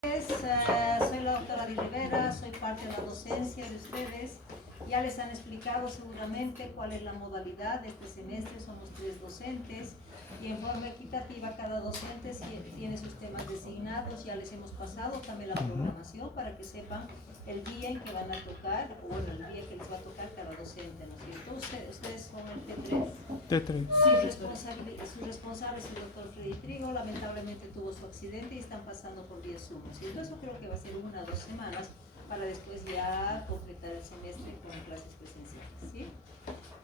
Soy la doctora Di Rivera, soy parte de la docencia de ustedes. Ya les han explicado seguramente cuál es la modalidad de este semestre. Somos 3 docentes y en forma equitativa cada docente tiene sus temas designados. Ya les hemos pasado también la programación para que sepan el día en que van a tocar, o bueno, el día que les va a tocar cada docente, ¿no es cierto? Ustedes son el T3. T3. Su responsable es el doctor Freddy Trigo. Lamentablemente tuvo su accidente y están pasando por vía Zoom, ¿cierto? Eso creo que va a ser 1 o 2 semanas para después ya completar el semestre con clases presenciales, ¿sí?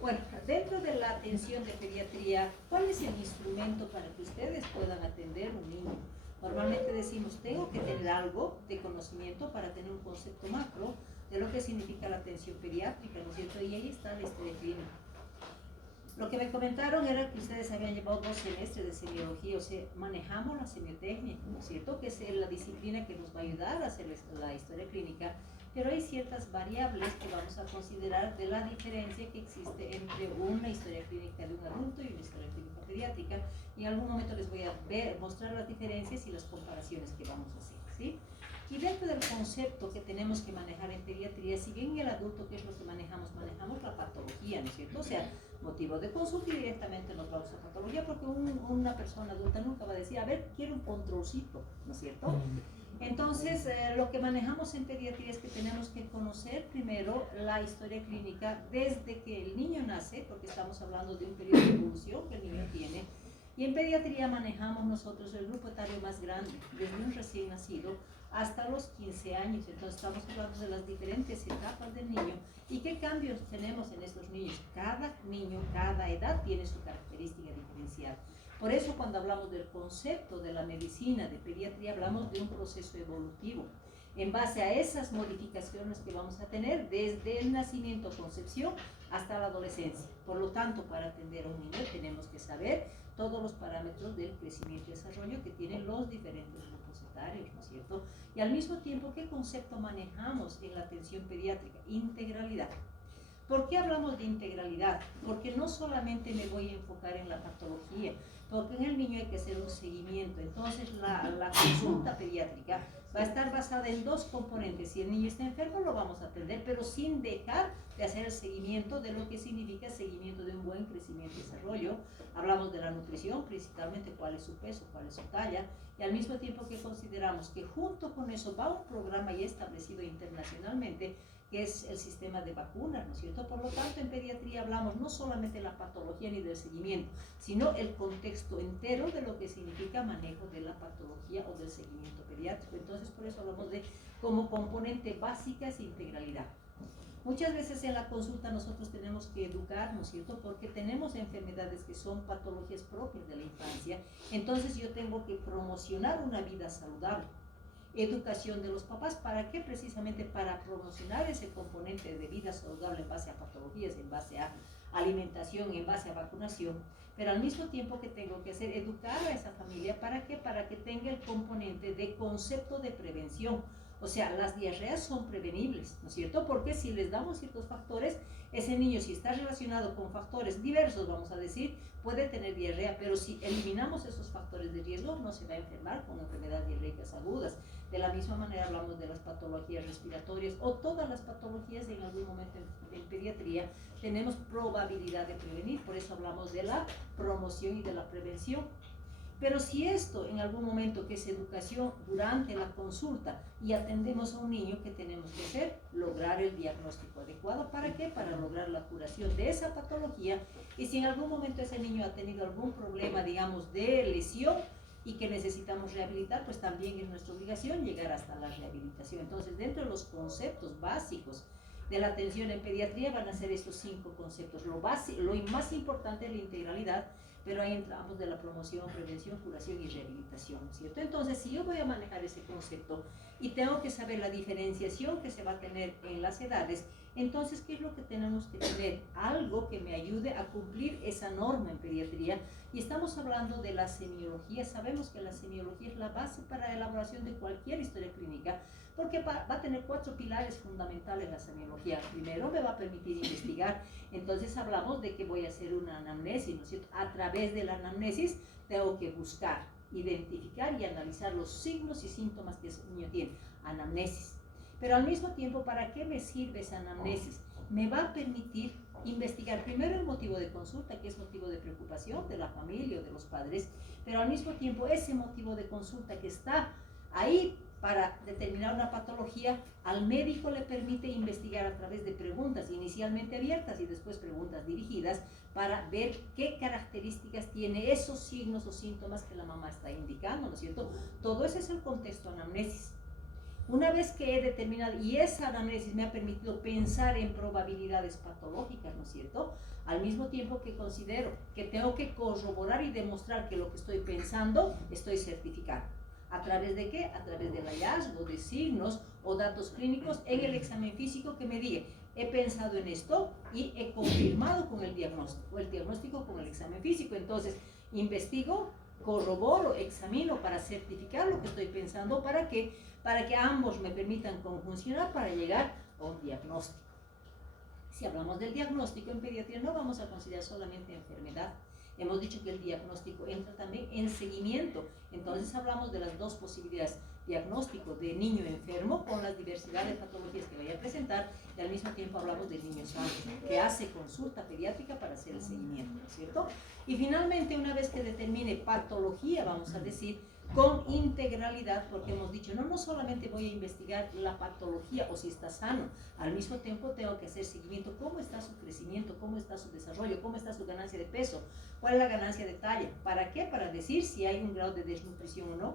Bueno, dentro de la atención de pediatría, ¿cuál es el instrumento para que ustedes puedan atender a un niño? Normalmente decimos, tengo que tener algo de conocimiento para tener un concepto macro de lo que significa la atención pediátrica, ¿no es cierto? Y ahí está la historia clínica. Lo que me comentaron era que ustedes habían llevado 2 semestres de semiología, o sea, manejamos la semiotecnia, ¿no es cierto? Que es la disciplina que nos va a ayudar a hacer la historia clínica, pero hay ciertas variables que vamos a considerar de la diferencia que existe entre una historia clínica de un adulto y una historia clínica pediátrica, y en algún momento les voy a mostrar las diferencias y las comparaciones que vamos a hacer, ¿sí? Y dentro del concepto que tenemos que manejar en pediatría, si bien el adulto, ¿qué es lo que manejamos? Manejamos la patología, ¿no es cierto? O sea, motivo de consulta y directamente nos vamos a patología, porque una persona adulta nunca va a decir, a ver, quiero un controlcito, ¿no es cierto? Entonces, lo que manejamos en pediatría es que tenemos que conocer primero la historia clínica desde que el niño nace, porque estamos hablando de un periodo de evolución que el niño tiene. Y en pediatría manejamos nosotros el grupo etario más grande, desde un recién nacido hasta los 15 años. Entonces estamos hablando de las diferentes etapas del niño y qué cambios tenemos en estos niños. Cada niño, cada edad tiene su característica diferencial. Por eso cuando hablamos del concepto de la medicina de pediatría hablamos de un proceso evolutivo en base a esas modificaciones que vamos a tener desde el nacimiento, concepción, hasta la adolescencia. Por lo tanto, para atender a un niño tenemos que saber todos los parámetros del crecimiento y desarrollo que tienen los diferentes grupos etarios, ¿no es cierto? Y al mismo tiempo, ¿qué concepto manejamos en la atención pediátrica? Integralidad. ¿Por qué hablamos de integralidad? Porque no solamente me voy a enfocar en la patología, porque en el niño hay que hacer un seguimiento. Entonces la consulta pediátrica va a estar basada en 2 componentes. Si el niño está enfermo lo vamos a atender, pero sin dejar de hacer el seguimiento de lo que significa el seguimiento de un buen crecimiento y desarrollo. Hablamos de la nutrición, principalmente cuál es su peso, cuál es su talla, y al mismo tiempo que consideramos que junto con eso va un programa ya establecido internacionalmente, que es el sistema de vacunas, ¿no es cierto? Por lo tanto, en pediatría hablamos no solamente de la patología ni del seguimiento, sino el contexto entero de lo que significa manejo de la patología o del seguimiento pediátrico. Entonces, por eso hablamos de como componente básica es integralidad. Muchas veces en la consulta nosotros tenemos que educar, ¿no es cierto? Porque tenemos enfermedades que son patologías propias de la infancia, entonces yo tengo que promocionar una vida saludable. Educación de los papás, ¿para qué? Precisamente para promocionar ese componente de vida saludable en base a patologías, en base a alimentación, en base a vacunación, pero al mismo tiempo que tengo que hacer educar a esa familia, ¿para qué? Para que tenga el componente de concepto de prevención. O sea, las diarreas son prevenibles, ¿no es cierto? Porque si les damos ciertos factores, ese niño, si está relacionado con factores diversos, vamos a decir, puede tener diarrea, pero si eliminamos esos factores de riesgo, no se va a enfermar con enfermedades diarreicas agudas. De la misma manera hablamos de las patologías respiratorias o todas las patologías en algún momento en pediatría tenemos probabilidad de prevenir, por eso hablamos de la promoción y de la prevención. Pero si esto en algún momento, que es educación durante la consulta, y atendemos a un niño, ¿qué tenemos que hacer? Lograr el diagnóstico adecuado. ¿Para qué? Para lograr la curación de esa patología. Y si en algún momento ese niño ha tenido algún problema, digamos, de lesión y que necesitamos rehabilitar, pues también es nuestra obligación llegar hasta la rehabilitación. Entonces, dentro de los conceptos básicos de la atención en pediatría van a ser estos 5 conceptos. Lo más importante es la integralidad, pero ahí entramos de la promoción, prevención, curación y rehabilitación, ¿cierto? Entonces, si yo voy a manejar ese concepto y tengo que saber la diferenciación que se va a tener en las edades, entonces, ¿qué es lo que tenemos que tener? Algo que me ayude a cumplir esa norma en pediatría. Y estamos hablando de la semiología. Sabemos que la semiología es la base para la elaboración de cualquier historia clínica, porque va a tener 4 pilares fundamentales la semiología. Primero, me va a permitir investigar. Entonces hablamos de que voy a hacer una anamnesis, ¿no es cierto? A través de la anamnesis tengo que buscar identificar y analizar los signos y síntomas que ese niño tiene, anamnesis. Pero al mismo tiempo, ¿para qué me sirve esa anamnesis? Me va a permitir investigar primero el motivo de consulta, que es motivo de preocupación de la familia o de los padres, pero al mismo tiempo ese motivo de consulta que está ahí para determinar una patología, al médico le permite investigar a través de preguntas inicialmente abiertas y después preguntas dirigidas para ver qué características tiene esos signos o síntomas que la mamá está indicando, ¿no es cierto? Todo ese es el contexto anamnesis. Una vez que he determinado, y esa anamnesis me ha permitido pensar en probabilidades patológicas, ¿no es cierto? Al mismo tiempo que considero que tengo que corroborar y demostrar que lo que estoy pensando, estoy certificando. ¿A través de qué? A través del hallazgo de signos o datos clínicos en el examen físico que me diga, he pensado en esto y he confirmado con el diagnóstico con el examen físico. Entonces, investigo, corroboro, examino para certificar lo que estoy pensando, para que ambos me permitan conjuncionar para llegar a un diagnóstico. Si hablamos del diagnóstico en pediatría, no vamos a considerar solamente enfermedad. Hemos dicho que el diagnóstico entra también en seguimiento. Entonces hablamos de las dos posibilidades: diagnóstico de niño enfermo con la diversidad de patologías que vaya a presentar, y al mismo tiempo hablamos del niño sano que hace consulta pediátrica para hacer el seguimiento, ¿no es cierto? Y finalmente, una vez que determine patología, vamos a decir, con integralidad, porque hemos dicho, no solamente voy a investigar la patología o si está sano, al mismo tiempo tengo que hacer seguimiento, cómo está su crecimiento, cómo está su desarrollo, cómo está su ganancia de peso, cuál es la ganancia de talla. ¿Para qué? Para decir si hay un grado de desnutrición o no.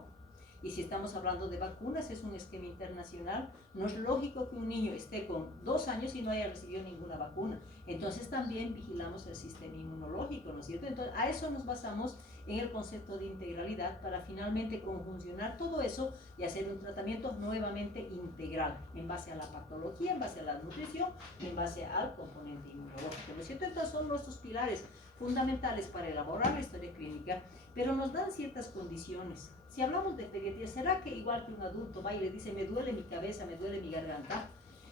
Y si estamos hablando de vacunas, es un esquema internacional. No es lógico que un niño esté con 2 años y no haya recibido ninguna vacuna. Entonces también vigilamos el sistema inmunológico, ¿no es cierto? Entonces a eso nos basamos en el concepto de integralidad, para finalmente conjuncionar todo eso y hacer un tratamiento nuevamente integral, en base a la patología, en base a la nutrición, en base al componente inmunológico, ¿no es cierto? Entonces son nuestros pilares fundamentales para elaborar la historia clínica, pero nos dan ciertas condiciones. Si hablamos de pediatría, ¿será que igual que un adulto va y le dice, me duele mi cabeza, me duele mi garganta?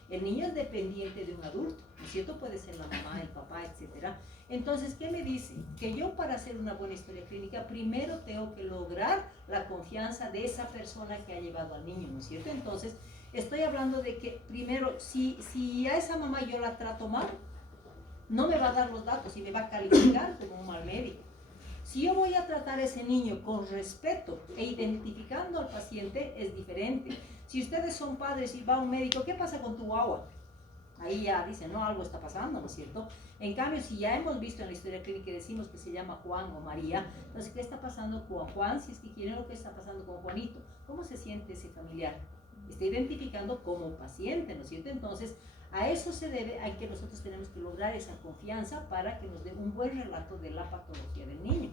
El niño es dependiente de un adulto, ¿no es cierto? Puede ser la mamá, el papá, etc. Entonces, ¿qué me dice? Que yo, para hacer una buena historia clínica, primero tengo que lograr la confianza de esa persona que ha llevado al niño, ¿no es cierto? Entonces, estoy hablando de que primero, si a esa mamá yo la trato mal, no me va a dar los datos y me va a calificar como un mal médico. Si yo voy a tratar a ese niño con respeto e identificando al paciente, es diferente. Si ustedes son padres y va un médico, ¿qué pasa con tu guagua? Ahí ya dicen, no, algo está pasando, ¿no es cierto? En cambio, si ya hemos visto en la historia clínica y decimos que se llama Juan o María, entonces, ¿qué está pasando con Juan? Si es que quieren, lo que está pasando con Juanito. ¿Cómo se siente ese familiar? Está identificando como paciente, ¿no es cierto? Entonces, a eso se debe, a que nosotros tenemos que lograr esa confianza para que nos dé un buen relato de la patología del niño.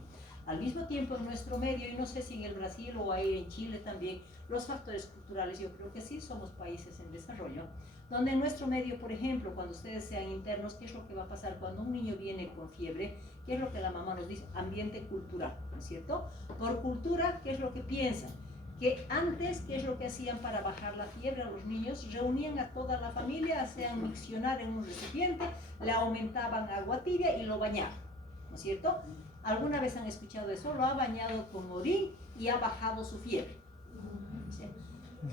Al mismo tiempo, en nuestro medio, y no sé si en el Brasil o ahí en Chile también, los factores culturales, yo creo que sí somos países en desarrollo, donde en nuestro medio, por ejemplo, cuando ustedes sean internos, ¿qué es lo que va a pasar cuando un niño viene con fiebre? ¿Qué es lo que la mamá nos dice? Ambiente cultural, ¿no es cierto? Por cultura, ¿qué es lo que piensan? Que antes, ¿qué es lo que hacían para bajar la fiebre a los niños? Reunían a toda la familia, hacían miccionar en un recipiente, le aumentaban agua tibia y lo bañaban, ¿no es cierto? ¿Alguna vez han escuchado eso? Lo ha bañado con orín y ha bajado su fiebre. ¿Sí?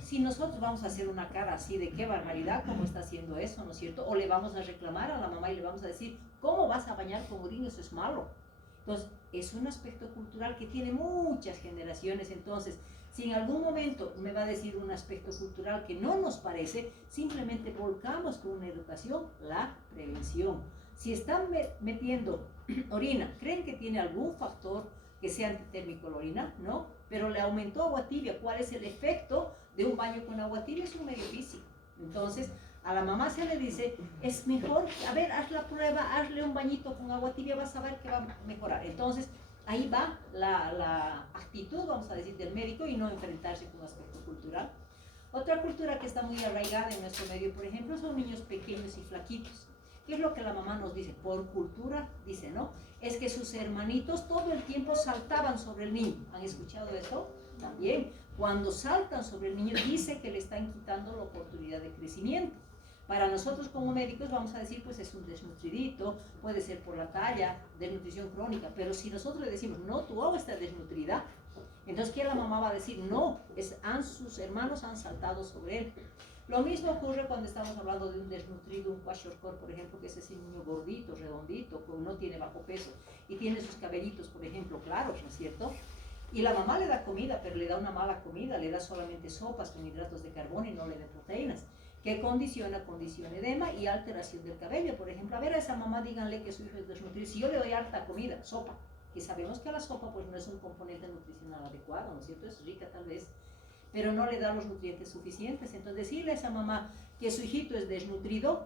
Si nosotros vamos a hacer una cara así de qué barbaridad, ¿cómo está haciendo eso? ¿No es cierto? O le vamos a reclamar a la mamá y le vamos a decir, ¿cómo vas a bañar con orín? Eso es malo. Entonces, es un aspecto cultural que tiene muchas generaciones. Entonces, si en algún momento me va a decir un aspecto cultural que no nos parece, simplemente volcamos con una educación la prevención. Si están metiendo orina, ¿creen que tiene algún factor que sea antitérmico la orina? No, pero le aumentó agua tibia. ¿Cuál es el efecto de un baño con agua tibia? Es un medio físico. Entonces, a la mamá se le dice, es mejor, a ver, haz la prueba, hazle un bañito con agua tibia, vas a ver que va a mejorar. Entonces, ahí va la actitud, vamos a decir, del médico, y no enfrentarse con un aspecto cultural. Otra cultura que está muy arraigada en nuestro medio, por ejemplo, son niños pequeños y flaquitos. ¿Qué es lo que la mamá nos dice? Por cultura, dice, ¿no? Es que sus hermanitos todo el tiempo saltaban sobre el niño. ¿Han escuchado eso? También, cuando saltan sobre el niño, dice que le están quitando la oportunidad de crecimiento. Para nosotros como médicos vamos a decir, pues es un desnutridito, puede ser por la talla, desnutrición crónica, pero si nosotros le decimos, no, tu agua está desnutrida, Entonces, ¿qué la mamá va a decir? No, sus hermanos han saltado sobre él. Lo mismo ocurre cuando estamos hablando de un desnutrido, un kwashiorkor, por ejemplo, que es ese niño gordito, redondito, que no tiene bajo peso y tiene sus cabellitos, por ejemplo, claros, ¿no es cierto? Y la mamá le da comida, pero le da una mala comida, le da solamente sopas con hidratos de carbono y no le da proteínas, que condiciona edema y alteración del cabello. Por ejemplo, a ver a esa mamá, díganle que su hijo es desnutrido. Si yo le doy harta comida, sopa, que sabemos que la sopa pues no es un componente nutricional adecuado, ¿no es cierto? Es rica tal vez, pero no le da los nutrientes suficientes. Entonces, decirle a esa mamá que su hijito es desnutrido,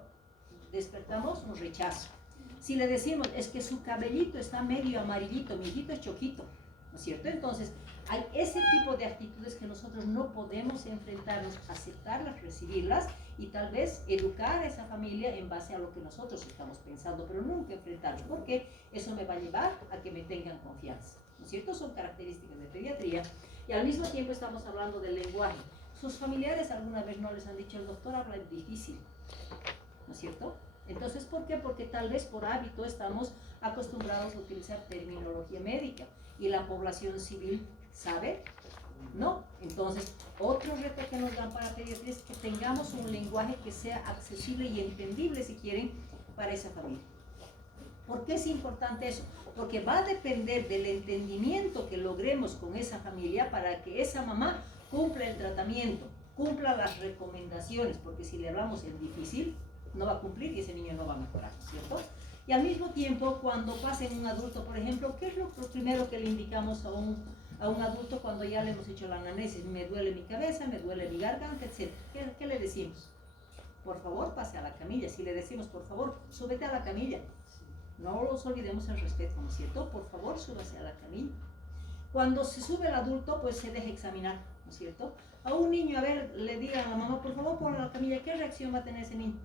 despertamos un rechazo. Si le decimos, es que su cabellito está medio amarillito, mi hijito es choquito, ¿no es cierto? Entonces, hay ese tipo de actitudes que nosotros no podemos enfrentarnos, aceptarlas, recibirlas y tal vez educar a esa familia en base a lo que nosotros estamos pensando, pero nunca enfrentarlos, porque eso me va a llevar a que me tengan confianza, ¿no es cierto? Son características de pediatría. Y al mismo tiempo estamos hablando del lenguaje. Sus familiares alguna vez no les han dicho, el doctor habla difícil, ¿no es cierto? Entonces, ¿por qué? Porque tal vez por hábito estamos acostumbrados a utilizar terminología médica y la población civil sabe, ¿no? Entonces, otro reto que nos dan para pediatría es que tengamos un lenguaje que sea accesible y entendible, si quieren, para esa familia. ¿Por qué es importante eso? Porque va a depender del entendimiento que logremos con esa familia para que esa mamá cumpla el tratamiento, cumpla las recomendaciones, porque si le hablamos en difícil, no va a cumplir y ese niño no va a mejorar, ¿cierto? Y al mismo tiempo, cuando pase en un adulto, por ejemplo, ¿qué es lo primero que le indicamos a un adulto cuando ya le hemos hecho la anamnesis? Me duele mi cabeza, me duele mi garganta, etc. ¿Qué le decimos? Por favor, pase a la camilla. Si le decimos, por favor, súbete a la camilla, no los olvidemos el respeto, ¿no es cierto? Por favor, súbase a la camilla. Cuando se sube el adulto, pues se deja examinar, ¿no es cierto? A un niño, a ver, le diga a la mamá, por favor, ponlo a la camilla, ¿qué reacción va a tener ese niño?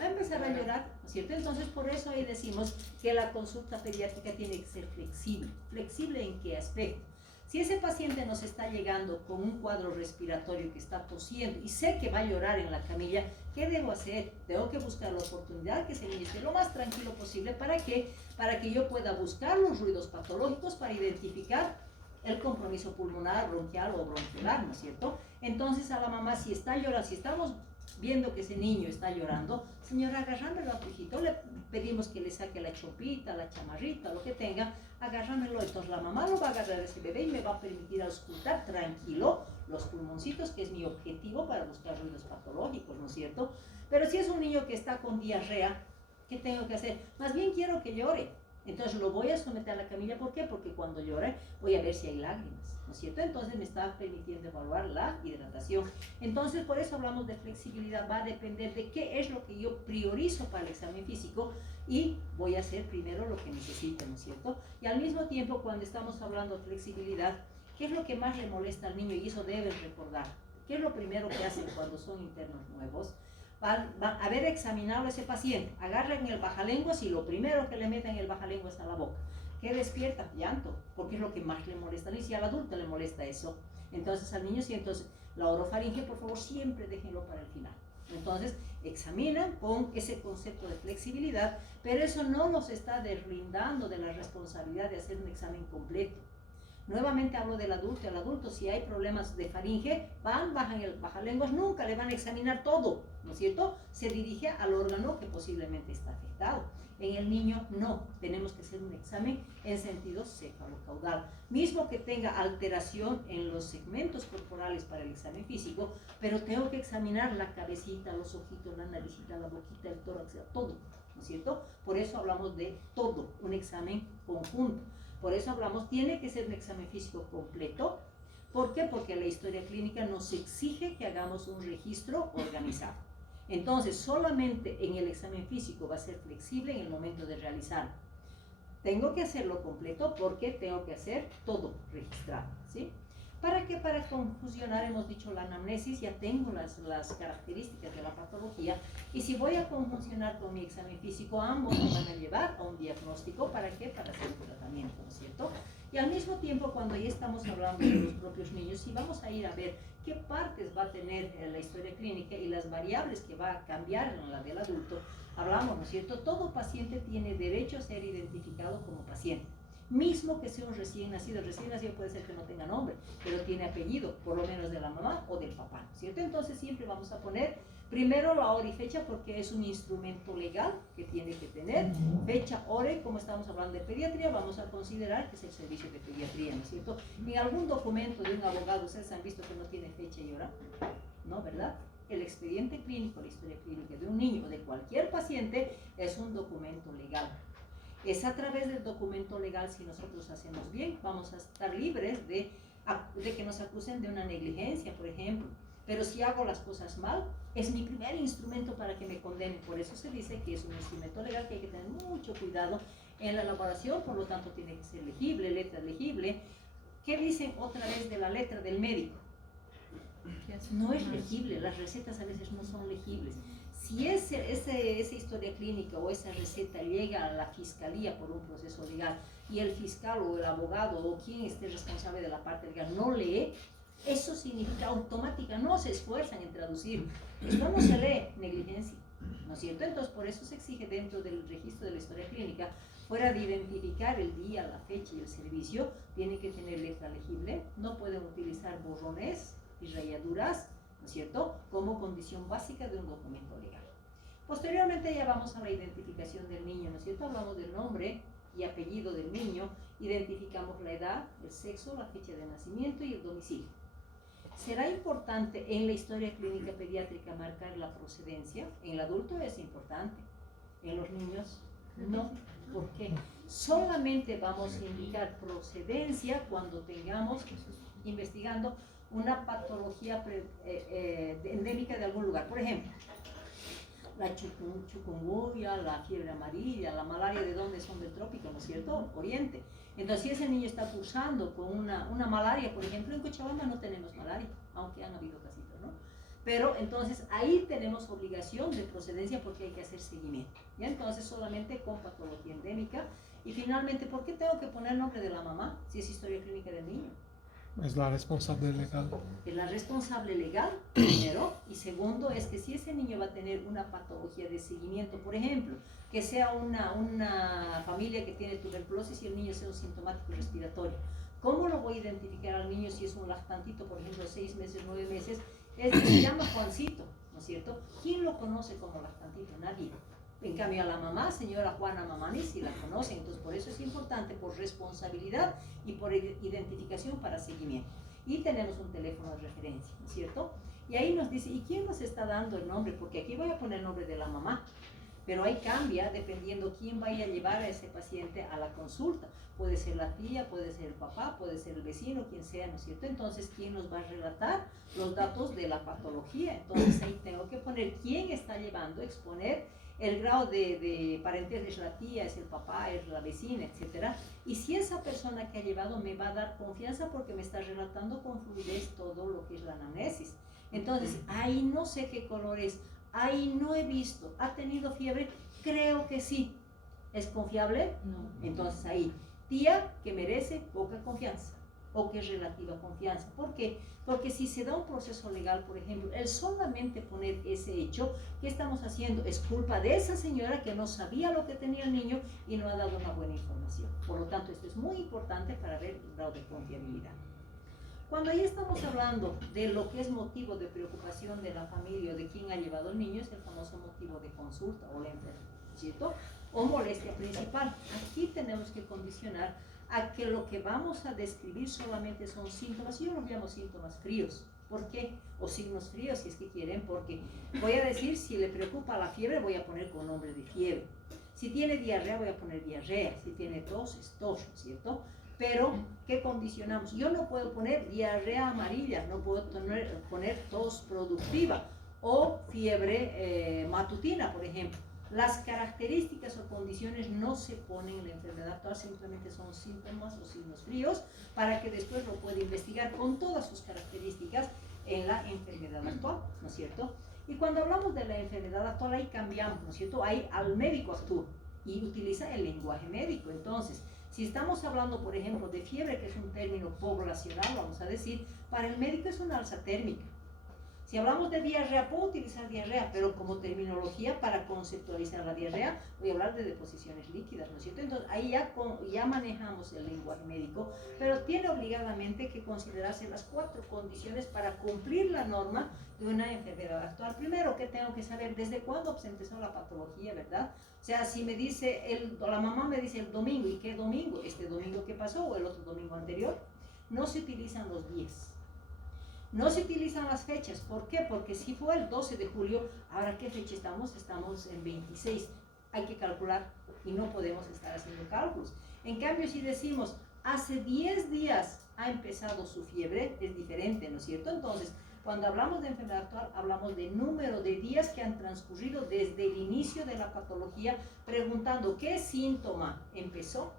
Va a empezar a llorar, ¿no es cierto? Entonces, por eso ahí decimos que la consulta pediátrica tiene que ser flexible. ¿Flexible en qué aspecto? Si ese paciente nos está llegando con un cuadro respiratorio que está tosiendo y sé que va a llorar en la camilla, ¿qué debo hacer? Tengo que buscar la oportunidad que ese niño esté lo más tranquilo posible. ¿Para qué? Para que yo pueda buscar los ruidos patológicos para identificar el compromiso pulmonar, bronquial o bronquiolar, ¿no es cierto? Entonces a la mamá, si está llorando, si estamos viendo que ese niño está llorando, señora, agarrándolo a tu hijito, le pedimos que le saque la chopita, la chamarrita, lo que tenga, agarrándolo. Entonces la mamá lo va a agarrar a ese bebé y me va a permitir auscultar tranquilo los pulmoncitos, que es mi objetivo para buscar ruidos patológicos, ¿no es cierto? Pero si es un niño que está con diarrea, ¿qué tengo que hacer? Más bien quiero que llore. Entonces lo voy a someter a la camilla. ¿Por qué? Porque cuando llore voy a ver si hay lágrimas, ¿no es cierto? Entonces me está permitiendo evaluar la hidratación. Entonces por eso hablamos de flexibilidad. Va a depender de qué es lo que yo priorizo para el examen físico y voy a hacer primero lo que necesito, ¿no es cierto? Y al mismo tiempo, cuando estamos hablando de flexibilidad, ¿qué es lo que más le molesta al niño? Y eso deben recordar. ¿Qué es lo primero que hacen cuando son internos nuevos? Van a haber examinado a ese paciente, agarran el bajalenguas y lo primero que le meten el bajalenguas a la boca. ¿Qué despierta? Llanto, porque es lo que más le molesta. Y si al adulto le molesta eso, entonces al niño sí. Entonces la orofaringe, por favor, siempre déjenlo para el final. Entonces examinan con ese concepto de flexibilidad, pero eso no nos está deslindando de la responsabilidad de hacer un examen completo. Nuevamente hablo del adulto. El adulto, si hay problemas de faringe, bajan el bajalenguas, nunca le van a examinar todo, ¿no es cierto? Se dirige al órgano que posiblemente está afectado. En el niño no, tenemos que hacer un examen en sentido cefalocaudal, mismo que tenga alteración en los segmentos corporales para el examen físico, pero tengo que examinar la cabecita, los ojitos, la naricita, la boquita, el tórax, todo, ¿no es cierto? Por eso hablamos de todo, un examen conjunto. Por eso hablamos, tiene que ser un examen físico completo. ¿Por qué? Porque la historia clínica nos exige que hagamos un registro organizado. Entonces, solamente en el examen físico va a ser flexible en el momento de realizarlo. Tengo que hacerlo completo porque tengo que hacer todo registrado, ¿sí? ¿Para qué? Para confusionar, hemos dicho la anamnesis, ya tengo las características de la patología, y si voy a confusionar con mi examen físico, ambos me van a llevar a un diagnóstico. ¿Para qué? Para hacer un tratamiento, ¿no es cierto? Y al mismo tiempo, cuando ya estamos hablando de los propios niños, si vamos a ir a ver qué partes va a tener la historia clínica y las variables que va a cambiar en la del adulto, hablamos, ¿no es cierto? Todo paciente tiene derecho a ser identificado como paciente. mismo que sea un recién nacido puede ser que no tenga nombre, pero tiene apellido, por lo menos de la mamá o del papá, ¿cierto? Entonces siempre vamos a poner primero la hora y fecha porque es un instrumento legal que tiene que tener. Fecha, hora, y como estamos hablando de pediatría, vamos a considerar que es el servicio de pediatría, ¿no es cierto? En algún documento de un abogado, ustedes han visto que no tiene fecha y hora, ¿no? ¿Verdad? El expediente clínico, la historia clínica de un niño o de cualquier paciente es un documento legal. Es a través del documento legal, si nosotros hacemos bien, vamos a estar libres de que nos acusen de una negligencia, por ejemplo. Pero si hago las cosas mal, es mi primer instrumento para que me condenen. Por eso se dice que es un instrumento legal que hay que tener mucho cuidado en la elaboración, por lo tanto tiene que ser legible, letra legible. ¿Qué dicen otra vez de la letra del médico? No es legible, las recetas a veces no son legibles. Si esa historia clínica o esa receta llega a la fiscalía por un proceso legal y el fiscal o el abogado o quien esté responsable de la parte legal no lee, eso significa automática, no se esfuerzan en traducir. Esto no se lee, negligencia, ¿no es cierto? Entonces, por eso se exige dentro del registro de la historia clínica, fuera de identificar el día, la fecha y el servicio, tiene que tener letra legible, no pueden utilizar borrones y rayaduras, ¿no es cierto?, como condición básica de un documento legal. Posteriormente ya vamos a la identificación del niño, ¿no es cierto? Hablamos del nombre y apellido del niño, identificamos la edad, el sexo, la fecha de nacimiento y el domicilio. ¿Será importante en la historia clínica pediátrica marcar la procedencia? En el adulto es importante, en los niños no. ¿Por qué? Solamente vamos a indicar procedencia cuando tengamos investigando una patología endémica de algún lugar. Por ejemplo, la chikungunya, la fiebre amarilla, la malaria, ¿de dónde son? Del trópico, ¿no es cierto? Oriente. Entonces, si ese niño está cursando con una malaria, por ejemplo, en Cochabamba no tenemos malaria, aunque han habido casitos, ¿no? Pero entonces ahí tenemos obligación de procedencia porque hay que hacer seguimiento. ¿Ya? Entonces, solamente con patología endémica. Y finalmente, ¿por qué tengo que poner nombre de la mamá si es historia clínica del niño? Es la responsable legal. Es la responsable legal, primero, y segundo es que si ese niño va a tener una patología de seguimiento, por ejemplo, que sea una familia que tiene tuberculosis y el niño sea un sintomático respiratorio, ¿cómo lo voy a identificar al niño si es un lactantito, por ejemplo, 6 meses, 9 meses? Se llama Juancito, ¿no es cierto? ¿Quién lo conoce como lactantito? Nadie. En cambio a la mamá, señora Juana Mamani, sí la conocen, entonces por eso es importante, por responsabilidad y por identificación para seguimiento. Y tenemos un teléfono de referencia, ¿no es cierto? Y ahí nos dice, ¿y quién nos está dando el nombre? Porque aquí voy a poner el nombre de la mamá, pero ahí cambia dependiendo quién vaya a llevar a ese paciente a la consulta. Puede ser la tía, puede ser el papá, puede ser el vecino, quien sea, ¿no es cierto? Entonces, ¿quién nos va a relatar los datos de la patología? Entonces ahí tengo que poner quién está llevando, exponer el grado de parentesco, es la tía, es el papá, es la vecina, etc. Y si esa persona que ha llevado me va a dar confianza porque me está relatando con fluidez todo lo que es la anamnesis. Entonces, ahí no sé qué color es, ahí no he visto, ¿ha tenido fiebre? Creo que sí. ¿Es confiable? No. Entonces ahí, tía que merece poca confianza o que es relativa confianza. ¿Por qué? Porque si se da un proceso legal, por ejemplo, el solamente poner ese hecho, ¿qué estamos haciendo? Es culpa de esa señora que no sabía lo que tenía el niño y no ha dado una buena información. Por lo tanto, esto es muy importante para ver el grado de confiabilidad. Cuando ya estamos hablando de lo que es motivo de preocupación de la familia o de quién ha llevado al niño, es el famoso motivo de consulta o la enfermedad, ¿cierto? O molestia principal. Aquí tenemos que condicionar a que lo que vamos a describir solamente son síntomas. Yo los llamo síntomas fríos. ¿Por qué? O signos fríos, si es que quieren, porque voy a decir, si le preocupa la fiebre, voy a poner con nombre de fiebre. Si tiene diarrea, voy a poner diarrea. Si tiene tos, es tos, ¿cierto? Pero, ¿qué condicionamos? Yo no puedo poner diarrea amarilla, no puedo poner tos productiva o fiebre matutina, por ejemplo. Las características o condiciones no se ponen en la enfermedad actual, simplemente son síntomas o signos fríos para que después lo pueda investigar con todas sus características en la enfermedad actual, ¿no es cierto? Y cuando hablamos de la enfermedad actual, ahí cambiamos, ¿no es cierto? Ahí al médico actúa y utiliza el lenguaje médico. Entonces, si estamos hablando, por ejemplo, de fiebre, que es un término poblacional, vamos a decir, para el médico es una alza térmica. Si hablamos de diarrea, puedo utilizar diarrea, pero como terminología para conceptualizar la diarrea, voy a hablar de deposiciones líquidas, ¿no es cierto? Entonces, ahí ya manejamos el lenguaje médico, pero tiene obligadamente que considerarse las 4 condiciones para cumplir la norma de una enfermedad actual. Primero, que tengo que saber desde cuándo se empezó la patología, ¿verdad? O sea, si me dice, la mamá me dice el domingo, ¿y qué domingo? ¿Este domingo que pasó o el otro domingo anterior? No se utilizan los días. No se utilizan las fechas. ¿Por qué? Porque si fue el 12 de julio, ¿ahora qué fecha estamos? Estamos en 26. Hay que calcular y no podemos estar haciendo cálculos. En cambio, si decimos, hace 10 días ha empezado su fiebre, es diferente, ¿no es cierto? Entonces, cuando hablamos de enfermedad actual, hablamos de número de días que han transcurrido desde el inicio de la patología, preguntando qué síntoma empezó,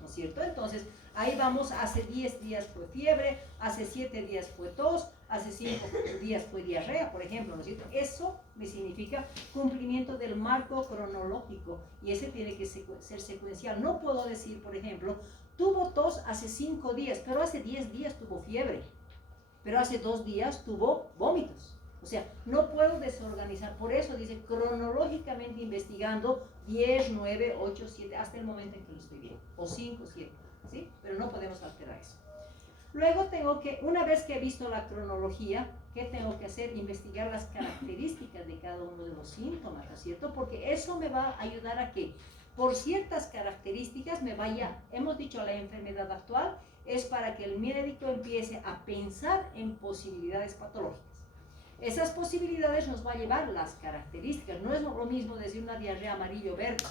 ¿no es cierto? Entonces, ahí vamos, hace 10 días fue fiebre, hace 7 días fue tos, hace 5 días fue diarrea, por ejemplo, ¿no es cierto? Eso me significa cumplimiento del marco cronológico y ese tiene que ser secuencial. No puedo decir, por ejemplo, tuvo tos hace 5 días, pero hace 10 días tuvo fiebre, pero hace 2 días tuvo vómitos. O sea, no puedo desorganizar. Por eso dice cronológicamente investigando 10, 9, 8, 7, hasta el momento en que lo estoy viendo, o 5, 7, ¿sí? Pero no podemos alterar eso. Luego tengo que, una vez que he visto la cronología, ¿qué tengo que hacer? Investigar las características de cada uno de los síntomas, ¿no es cierto? Porque eso me va a ayudar a que, por ciertas características, me vaya, hemos dicho, la enfermedad actual es para que el médico empiece a pensar en posibilidades patológicas. Esas posibilidades nos va a llevar las características. No es lo mismo decir una diarrea amarillo-verde,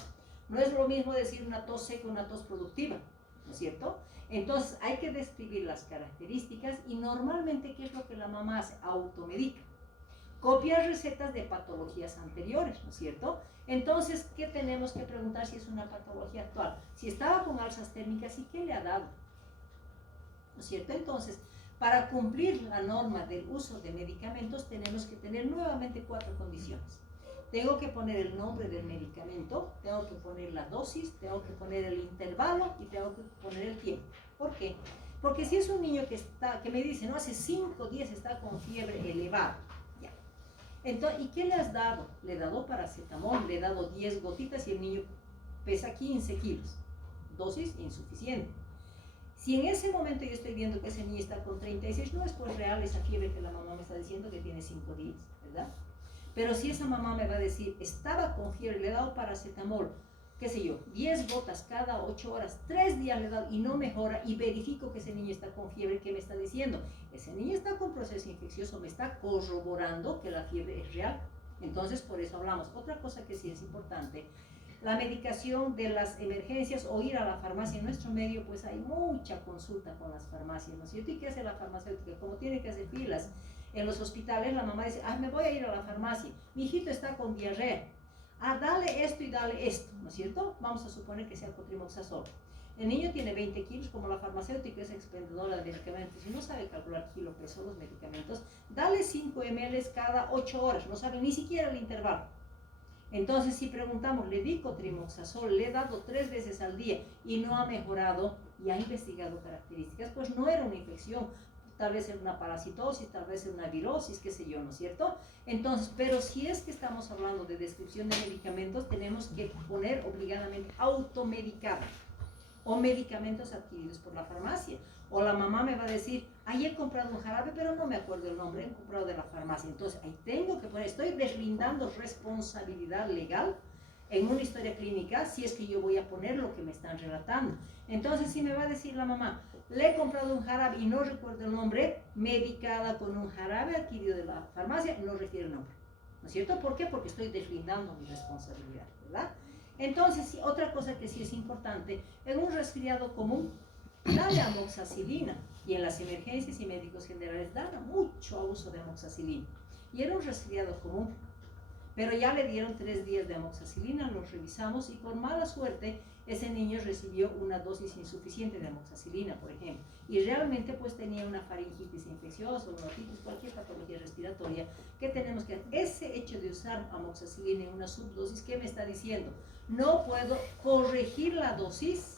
no es lo mismo decir una tos seca, una tos productiva, ¿no es cierto? Entonces hay que describir las características y normalmente, ¿qué es lo que la mamá hace? Automedica. Copia recetas de patologías anteriores, ¿no es cierto? Entonces, ¿qué tenemos que preguntar si es una patología actual? Si estaba con alzas térmicas, ¿y qué le ha dado? ¿No es cierto? Entonces, para cumplir la norma del uso de medicamentos, tenemos que tener nuevamente 4 condiciones. Tengo que poner el nombre del medicamento, tengo que poner la dosis, tengo que poner el intervalo y tengo que poner el tiempo. ¿Por qué? Porque si es un niño que me dice, no, hace 5 días está con fiebre elevada, ya. Entonces, ¿y qué le has dado? Le he dado paracetamol, le he dado 10 gotitas y el niño pesa 15 kilos. Dosis insuficiente. Si en ese momento yo estoy viendo que ese niño está con 36, no es pues real esa fiebre que la mamá me está diciendo que tiene 5 días, ¿verdad? Pero si esa mamá me va a decir, estaba con fiebre, le he dado paracetamol, qué sé yo, 10 gotas cada 8 horas, 3 días le he dado y no mejora, y verifico que ese niño está con fiebre, ¿qué me está diciendo? Ese niño está con proceso infeccioso, me está corroborando que la fiebre es real. Entonces, por eso hablamos. Otra cosa que sí es importante, la medicación de las emergencias o ir a la farmacia. En nuestro medio pues hay mucha consulta con las farmacias, ¿no es cierto? ¿Y qué hace la farmacéutica? Como tiene que hacer filas en los hospitales, la mamá dice, me voy a ir a la farmacia, mi hijito está con diarrea, dale esto y dale esto, ¿no es cierto? Vamos a suponer que sea cotrimoxazol. El niño tiene 20 kilos, como la farmacéutica es expendedora de medicamentos y no sabe calcular kilo peso los medicamentos, dale 5 ml cada 8 horas, no sabe ni siquiera el intervalo. Entonces, si preguntamos, le di cotrimoxazol, le he dado 3 veces al día y no ha mejorado y ha investigado características, pues no era una infección, tal vez era una parasitosis, tal vez era una virosis, qué sé yo, ¿no es cierto? Entonces, pero si es que estamos hablando de descripción de medicamentos, tenemos que poner obligadamente automedicado o medicamentos adquiridos por la farmacia. O la mamá me va a decir, he comprado un jarabe, pero no me acuerdo el nombre, he comprado de la farmacia. Entonces, ahí tengo que poner, estoy deslindando responsabilidad legal en una historia clínica si es que yo voy a poner lo que me están relatando. Entonces, si me va a decir la mamá, le he comprado un jarabe y no recuerdo el nombre, medicada con un jarabe adquirido de la farmacia, no refiere el nombre. ¿No es cierto? ¿Por qué? Porque estoy deslindando mi responsabilidad, ¿verdad? Entonces, otra cosa que sí es importante, en un resfriado común, dale amoxicilina, y en las emergencias y médicos generales dan mucho uso de amoxicilina, y era un resfriado común, pero ya le dieron 3 días de amoxicilina, los revisamos y por mala suerte ese niño recibió una dosis insuficiente de amoxicilina, por ejemplo, y realmente pues tenía una faringitis infecciosa, una otitis, cualquier patología respiratoria que tenemos que hacer. Ese hecho de usar amoxicilina en una subdosis, ¿qué me está diciendo? No puedo corregir la dosis,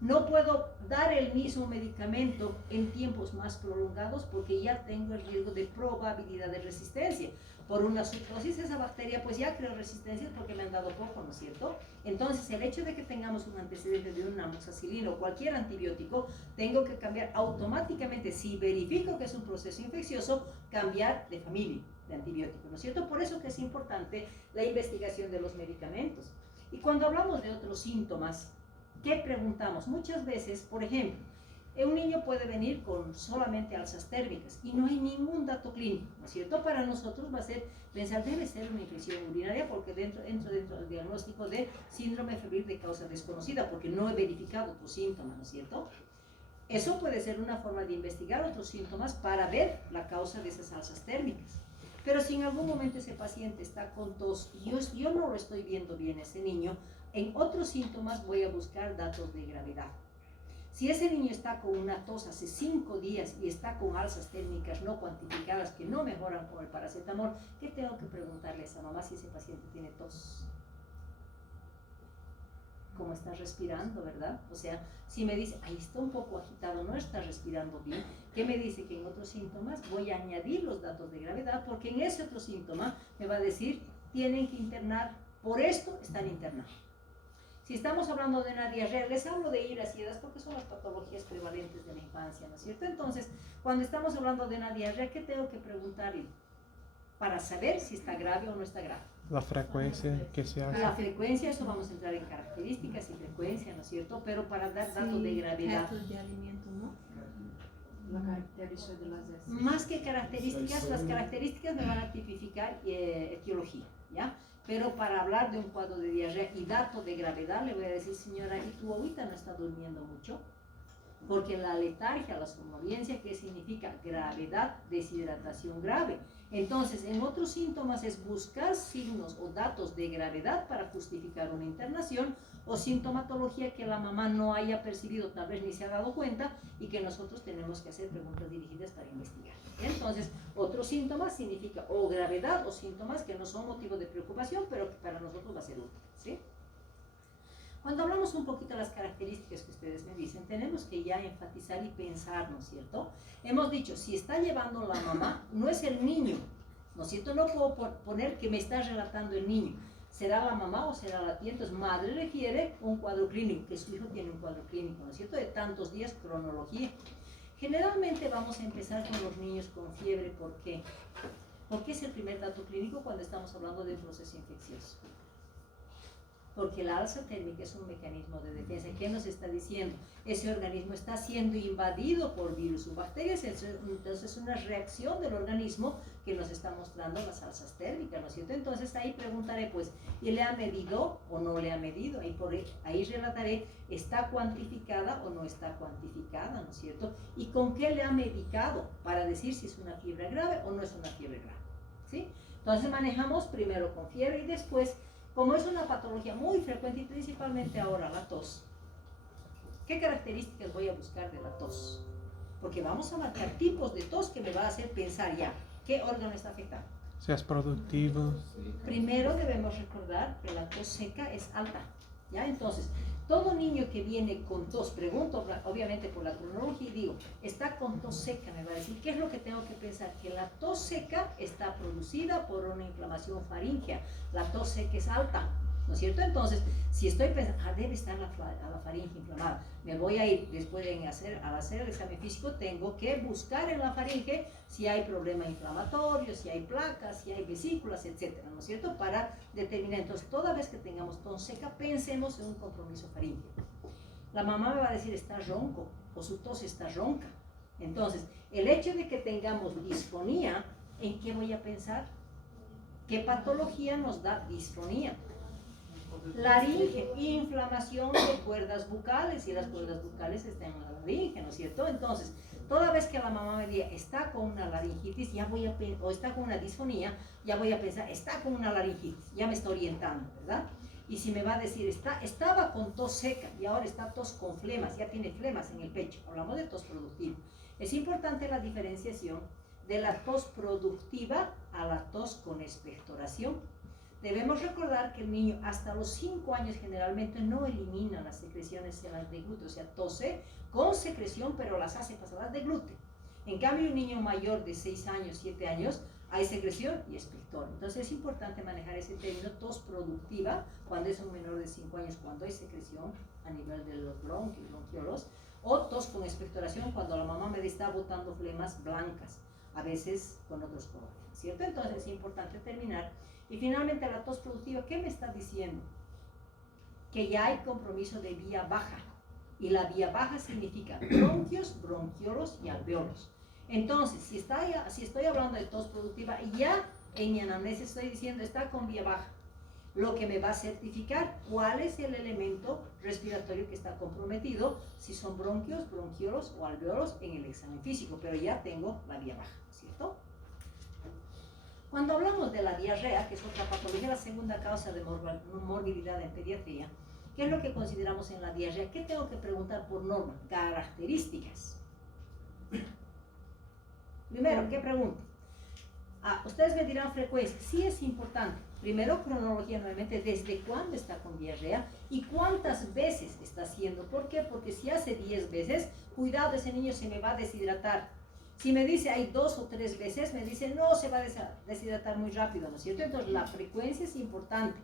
No puedo dar el mismo medicamento en tiempos más prolongados porque ya tengo el riesgo de probabilidad de resistencia. Por una subdosis esa bacteria pues ya creó resistencias porque me han dado poco, ¿no es cierto? Entonces el hecho de que tengamos un antecedente de una amoxicilina o cualquier antibiótico, tengo que cambiar automáticamente, si verifico que es un proceso infeccioso, cambiar de familia de antibiótico, ¿no es cierto? Por eso que es importante la investigación de los medicamentos. Y cuando hablamos de otros síntomas, ¿qué preguntamos? Muchas veces, por ejemplo, un niño puede venir con solamente alzas térmicas y no hay ningún dato clínico, ¿no es cierto? Para nosotros va a ser pensar, debe ser una infección urinaria porque dentro del diagnóstico de síndrome febril de causa desconocida, porque no he verificado otros síntomas, ¿no es cierto? Eso puede ser una forma de investigar otros síntomas para ver la causa de esas alzas térmicas. Pero si en algún momento ese paciente está con tos y yo no lo estoy viendo bien ese niño, en otros síntomas voy a buscar datos de gravedad. Si ese niño está con una tos hace 5 días y está con alzas térmicas no cuantificadas que no mejoran con el paracetamol, ¿qué tengo que preguntarle a esa mamá si ese paciente tiene tos? ¿Cómo está respirando, verdad? O sea, si me dice, ahí está un poco agitado, no está respirando bien, ¿qué me dice? Que en otros síntomas voy a añadir los datos de gravedad porque en ese otro síntoma me va a decir, tienen que internar, por esto están internados. Si estamos hablando de una diarrea, les hablo de iraciedas porque son las patologías prevalentes de la infancia, ¿no es cierto? Entonces, cuando estamos hablando de una diarrea, ¿qué tengo que preguntarle? Para saber si está grave o no está grave. La frecuencia que se hace. La frecuencia, eso vamos a entrar en características y frecuencia, ¿no es cierto? Pero para dar datos de gravedad. Restos de alimento, ¿no? La característica de las heces. Más que características, las características me van a tipificar etiología, ¿ya? Pero para hablar de un cuadro de diarrea y dato de gravedad, le voy a decir, señora, ¿y tú ahorita no está durmiendo mucho? Porque la letargia, la somnolencia, ¿qué significa? Gravedad, deshidratación grave. Entonces, en otros síntomas es buscar signos o datos de gravedad para justificar una internación o sintomatología que la mamá no haya percibido, tal vez ni se ha dado cuenta y que nosotros tenemos que hacer preguntas dirigidas para investigar. Entonces, otros síntomas significa o gravedad o síntomas que no son motivo de preocupación, pero que para nosotros va a ser útil, ¿sí? Cuando hablamos un poquito de las características que ustedes me dicen, tenemos que ya enfatizar y pensar, ¿no es cierto? Hemos dicho, si está llevando la mamá, no es el niño, ¿no es cierto? No puedo poner que me está relatando el niño. ¿Será la mamá o será la tía? Entonces, madre refiere un cuadro clínico, que su hijo tiene un cuadro clínico, ¿no es cierto? De tantos días, cronología. Generalmente vamos a empezar con los niños con fiebre, ¿por qué? Porque es el primer dato clínico cuando estamos hablando de un proceso infeccioso. Porque la alza térmica es un mecanismo de defensa. ¿Qué nos está diciendo? Ese organismo está siendo invadido por virus o bacterias, entonces es una reacción del organismo que nos está mostrando las alzas térmicas, ¿no es cierto? Entonces ahí preguntaré, pues, ¿y le ha medido o no le ha medido? Ahí relataré, ¿está cuantificada o no está cuantificada, ¿no es cierto? ¿Y con qué le ha medicado? Para decir si es una fiebre grave o no es una fiebre grave, ¿sí? Entonces manejamos primero con fiebre y después, como es una patología muy frecuente y principalmente ahora la tos, ¿qué características voy a buscar de la tos? Porque vamos a marcar tipos de tos que me va a hacer pensar ya, ¿qué órgano está afectado? Si es productivo. Primero debemos recordar que la tos seca es alta, ¿ya? Entonces, todo niño que viene con tos, pregunto obviamente por la cronología y digo, está con tos seca, me va a decir, ¿qué es lo que tengo que pensar? Que la tos seca está producida por una inflamación faríngea, la tos seca es alta, ¿no es cierto? Entonces, si estoy pensando, debe estar la faringe inflamada, me voy a ir después de al hacer el examen físico, tengo que buscar en la faringe si hay problema inflamatorio, si hay placas, si hay vesículas, etcétera, ¿no es cierto? Para determinar, entonces, toda vez que tengamos tos seca, pensemos en un compromiso faríngeo. La mamá me va a decir, está ronco, o su tos está ronca. Entonces, el hecho de que tengamos disfonía, ¿en qué voy a pensar? ¿Qué patología nos da disfonía? Laringe, inflamación de cuerdas bucales, y las cuerdas bucales están en la laringe, ¿no es cierto? Entonces, toda vez que la mamá me diga, está con una laringitis, o está con una disfonía, ya voy a pensar, está con una laringitis, ya me está orientando, ¿verdad? Y si me va a decir, estaba con tos seca y ahora está tos con flemas, ya tiene flemas en el pecho, hablamos de tos productiva. Es importante la diferenciación de la tos productiva a la tos con expectoración. Debemos recordar que el niño hasta los 5 años generalmente no elimina las secreciones en las de glúteo, o sea, tose con secreción, pero las hace pasadas de glúteo. En cambio, un niño mayor de 6 años, 7 años, hay secreción y expectora. Entonces es importante manejar ese término tos productiva cuando es un menor de 5 años, cuando hay secreción a nivel de los bronquiolos, o tos con expectoración cuando la mamá me está botando flemas blancas, a veces con otros colores, ¿cierto? Entonces es importante terminar. Y finalmente la tos productiva, ¿qué me está diciendo? Que ya hay compromiso de vía baja. Y la vía baja significa bronquios, bronquiolos y alveolos. Entonces, si estoy hablando de tos productiva, ya en mi anamnesis estoy diciendo está con vía baja, lo que me va a certificar cuál es el elemento respiratorio que está comprometido, si son bronquios, bronquiolos o alveolos en el examen físico, pero ya tengo la vía baja, ¿cierto? Cuando hablamos de la diarrea, que es otra patología, la segunda causa de morbilidad en pediatría, ¿qué es lo que consideramos en la diarrea? ¿Qué tengo que preguntar por norma? Características. Primero, ¿qué pregunto? Ustedes me dirán frecuencia. Sí es importante. Primero, cronología nuevamente, desde cuándo está con diarrea y cuántas veces está haciendo. ¿Por qué? Porque si hace 10 veces, cuidado, ese niño se me va a deshidratar. Si me dice hay 2 o 3 veces, me dice no, se va a deshidratar muy rápido, ¿no es cierto? Entonces la frecuencia es importante.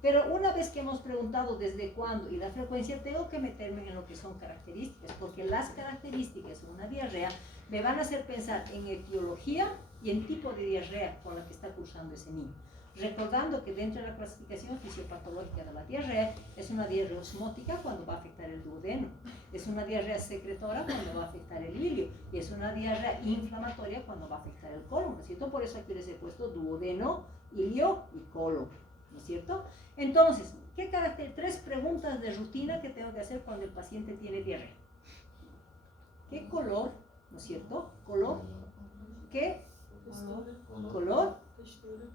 Pero una vez que hemos preguntado desde cuándo y la frecuencia, tengo que meterme en lo que son características, porque las características de una diarrea me van a hacer pensar en etiología y en tipo de diarrea con la que está cursando ese niño. Recordando que dentro de la clasificación fisiopatológica de la diarrea, es una diarrea osmótica cuando va a afectar el duodeno, es una diarrea secretora cuando va a afectar el ilio, y es una diarrea inflamatoria cuando va a afectar el colon, ¿no es cierto? Por eso aquí les he puesto duodeno, ilio y colon, ¿no es cierto? Entonces, ¿qué carácter? 3 preguntas de rutina que tengo que hacer cuando el paciente tiene diarrea. ¿Qué color? ¿No es cierto? ¿Color? ¿Qué? ¿Color?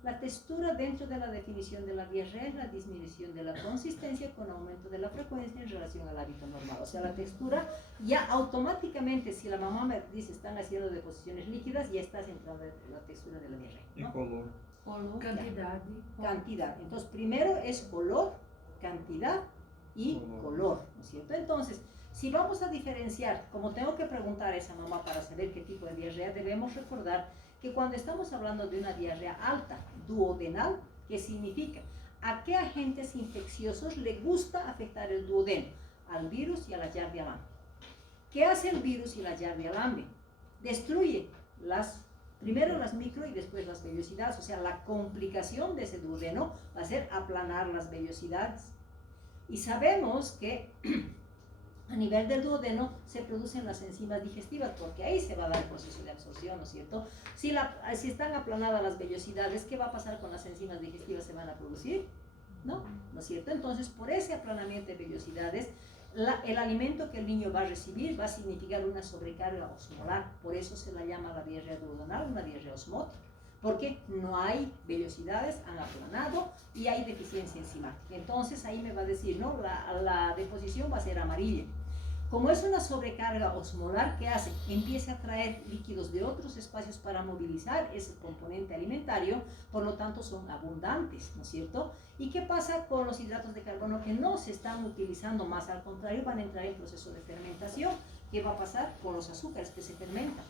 La textura dentro de la definición de la diarrea es la disminución de la consistencia con aumento de la frecuencia en relación al hábito normal. O sea, la textura ya automáticamente, si la mamá me dice están haciendo deposiciones líquidas, ya estás entrando en la textura de la diarrea, ¿no? Y color. Color, cantidad. Cantidad. Entonces, primero es color, cantidad y color, ¿no es cierto? Entonces, si vamos a diferenciar, como tengo que preguntar a esa mamá para saber qué tipo de diarrea, debemos recordar que cuando estamos hablando de una diarrea alta, duodenal, ¿qué significa? ¿A qué agentes infecciosos le gusta afectar el duodeno? Al virus y a la Yardia lambda. ¿Qué hace el virus y la Yardia lambda? Destruye primero las micro y después las vellosidades, o sea, la complicación de ese duodeno va a ser aplanar las vellosidades. Y sabemos que a nivel del duodeno se producen las enzimas digestivas, porque ahí se va a dar el proceso de absorción, ¿no es cierto? Si están aplanadas las vellosidades, ¿qué va a pasar con las enzimas digestivas? ¿Se van a producir? ¿No? ¿No es cierto? Entonces, por ese aplanamiento de vellosidades, el alimento que el niño va a recibir va a significar una sobrecarga osmolar. Por eso se la llama la diarrea duodenal una diarrea osmótica, porque no hay vellosidades, han aplanado y hay deficiencia enzimática. Entonces ahí me va a decir, ¿no? La deposición va a ser amarilla. Como es una sobrecarga osmolar, ¿qué hace? Empieza a traer líquidos de otros espacios para movilizar ese componente alimentario, por lo tanto son abundantes, ¿no es cierto? ¿Y qué pasa con los hidratos de carbono que no se están utilizando más? Al contrario, van a entrar en proceso de fermentación. ¿Qué va a pasar con los azúcares que se fermentan?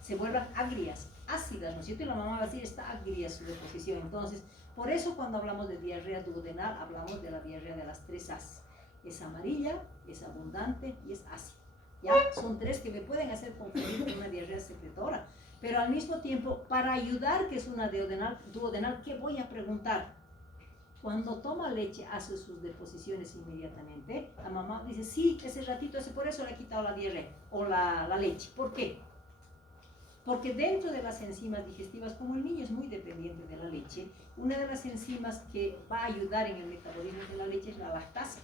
Se vuelven agrias, ácidas, ¿no es cierto? Y la mamá va a decir, está agria su deposición. Entonces, por eso cuando hablamos de diarrea duodenal, hablamos de la diarrea de las 3 A's. Es amarilla, es abundante y es ácida. ¿Ya? Son 3 que me pueden hacer confundir con una diarrea secretora. Pero al mismo tiempo, para ayudar que es una duodenal, ¿qué voy a preguntar? Cuando toma leche, hace sus deposiciones inmediatamente. La mamá dice, sí, ese ratito, por eso le he quitado la diarrea o la leche. ¿Por qué? Porque dentro de las enzimas digestivas, como el niño es muy dependiente de la leche, una de las enzimas que va a ayudar en el metabolismo de la leche es la lactasa.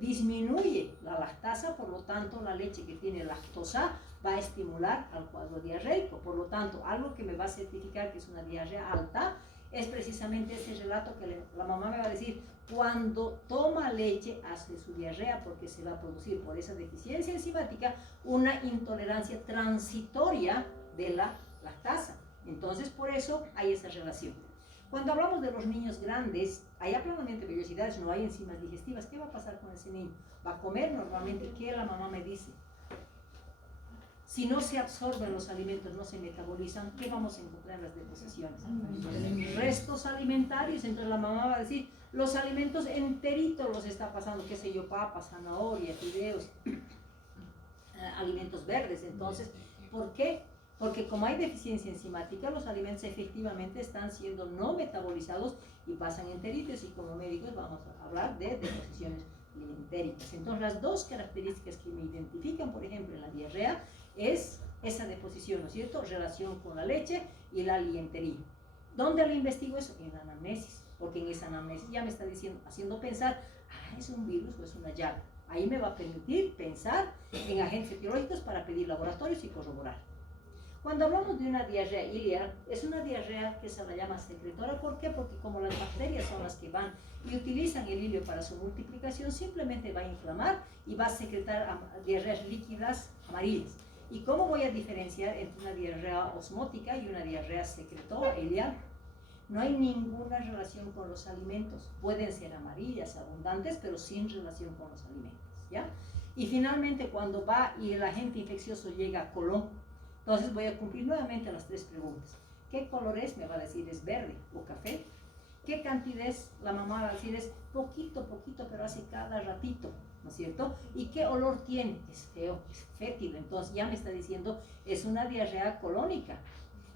Disminuye la lactasa, por lo tanto la leche que tiene lactosa va a estimular al cuadro diarreico. Por lo tanto, algo que me va a certificar que es una diarrea alta es precisamente ese relato que la mamá me va a decir, cuando toma leche hace su diarrea porque se va a producir por esa deficiencia enzimática una intolerancia transitoria de la lactasa. Entonces, por eso hay esa relación. Cuando hablamos de los niños grandes, hay plenamente vellosidades, no hay enzimas digestivas. ¿Qué va a pasar con ese niño? Va a comer normalmente. ¿Qué la mamá me dice? Si no se absorben los alimentos, no se metabolizan, ¿qué vamos a encontrar en las deposiciones? Restos alimentarios. Entonces la mamá va a decir, los alimentos enteritos los está pasando, qué sé yo, papas, zanahoria, fideos, alimentos verdes. Entonces, ¿por qué? Porque como hay deficiencia enzimática, los alimentos efectivamente están siendo no metabolizados y pasan enteritos, y como médicos vamos a hablar de deposiciones entéricas. Entonces las dos características que me identifican, por ejemplo, en la diarrea, es esa deposición, ¿no es cierto? Relación con la leche y la lientería. ¿Dónde lo investigo eso? En la anamnesis, porque en esa anamnesis ya me está diciendo, haciendo pensar, ¿es un virus o es una llaga? Ahí me va a permitir pensar en agentes etiológicos para pedir laboratorios y corroborar. Cuando hablamos de una diarrea ileal, es una diarrea que se la llama secretora. ¿Por qué? Porque como las bacterias son las que van y utilizan el ilio para su multiplicación, simplemente va a inflamar y va a secretar diarreas líquidas amarillas. ¿Y cómo voy a diferenciar entre una diarrea osmótica y una diarrea secretora ileal? No hay ninguna relación con los alimentos. Pueden ser amarillas, abundantes, pero sin relación con los alimentos, ¿ya? Y finalmente, cuando va y el agente infeccioso llega a colon, entonces voy a cumplir nuevamente las tres preguntas. ¿Qué color es? Me va a decir es verde o café. ¿Qué cantidad es? La mamá va a decir es poquito, pero hace cada ratito, ¿no es cierto? ¿Y qué olor tiene? Es feo, es fétido. Entonces ya me está diciendo es una diarrea colónica.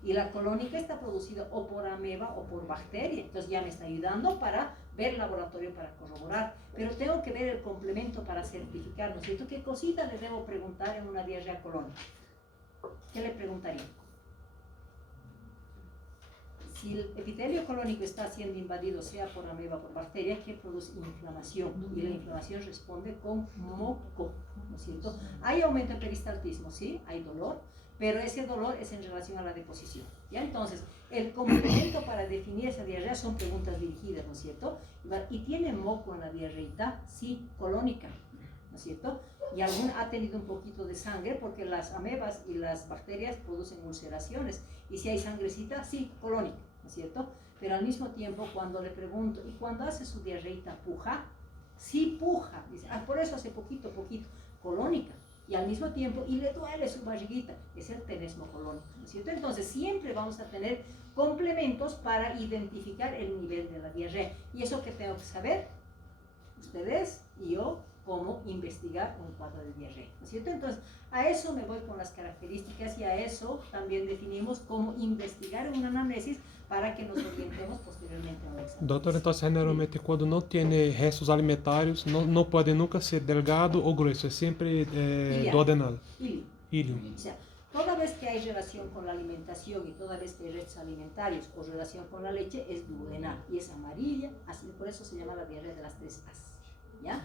Y la colónica está producida o por ameba o por bacteria. Entonces ya me está ayudando para ver el laboratorio para corroborar. Pero tengo que ver el complemento para certificar, ¿no es cierto? ¿Qué cosita le debo preguntar en una diarrea colónica? ¿Qué le preguntaría? Si el epitelio colónico está siendo invadido, sea por ameba o por bacteria, ¿qué produce? Inflamación. Y la inflamación responde con moco, ¿no es cierto? Hay aumento de peristaltismo, sí, hay dolor, pero ese dolor es en relación a la deposición, ¿ya? Entonces, el complemento para definir esa diarrea son preguntas dirigidas, ¿no es cierto? ¿Y tiene moco en la diarreita? Sí, colónica, ¿no es cierto? Y algún ha tenido un poquito de sangre, porque las amebas y las bacterias producen ulceraciones, y si hay sangrecita, sí, colónica, ¿no es cierto? Pero al mismo tiempo, cuando le pregunto, ¿y cuando hace su diarreita puja? Sí puja, dice, por eso hace poquito, colónica. Y al mismo tiempo, y le duele su barriguita, es el tenesmo colónico, ¿no es cierto? Entonces siempre vamos a tener complementos para identificar el nivel de la diarrea. ¿Y eso qué tengo que saber? Ustedes y yo, cómo investigar un cuadro de diarrea, ¿no es cierto? Entonces, a eso me voy con las características, y a eso también definimos cómo investigar en una anamnesis para que nos orientemos posteriormente a un examen. Doutor, então generalmente quando não tem restos alimentários, não pode nunca ser delgado ou grosso, é sempre duodenal. Ilio. O sea, toda vez que hay relación con la alimentación y toda vez que hay restos alimentarios o relación con la leche, es duodenal y es amarilla, así por eso se llama la diarrea de las 3 A's, ¿ya?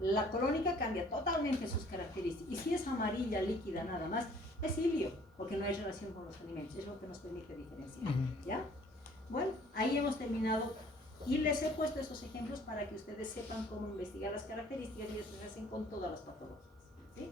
La colónica cambia totalmente sus características, y si es amarilla líquida nada más, es ilio, porque no hay relación con los alimentos, es lo que nos permite diferenciar, ¿ya? Bueno, ahí hemos terminado, y les he puesto esos ejemplos para que ustedes sepan cómo investigar las características, y ellos se hacen con todas las patologías, ¿sí?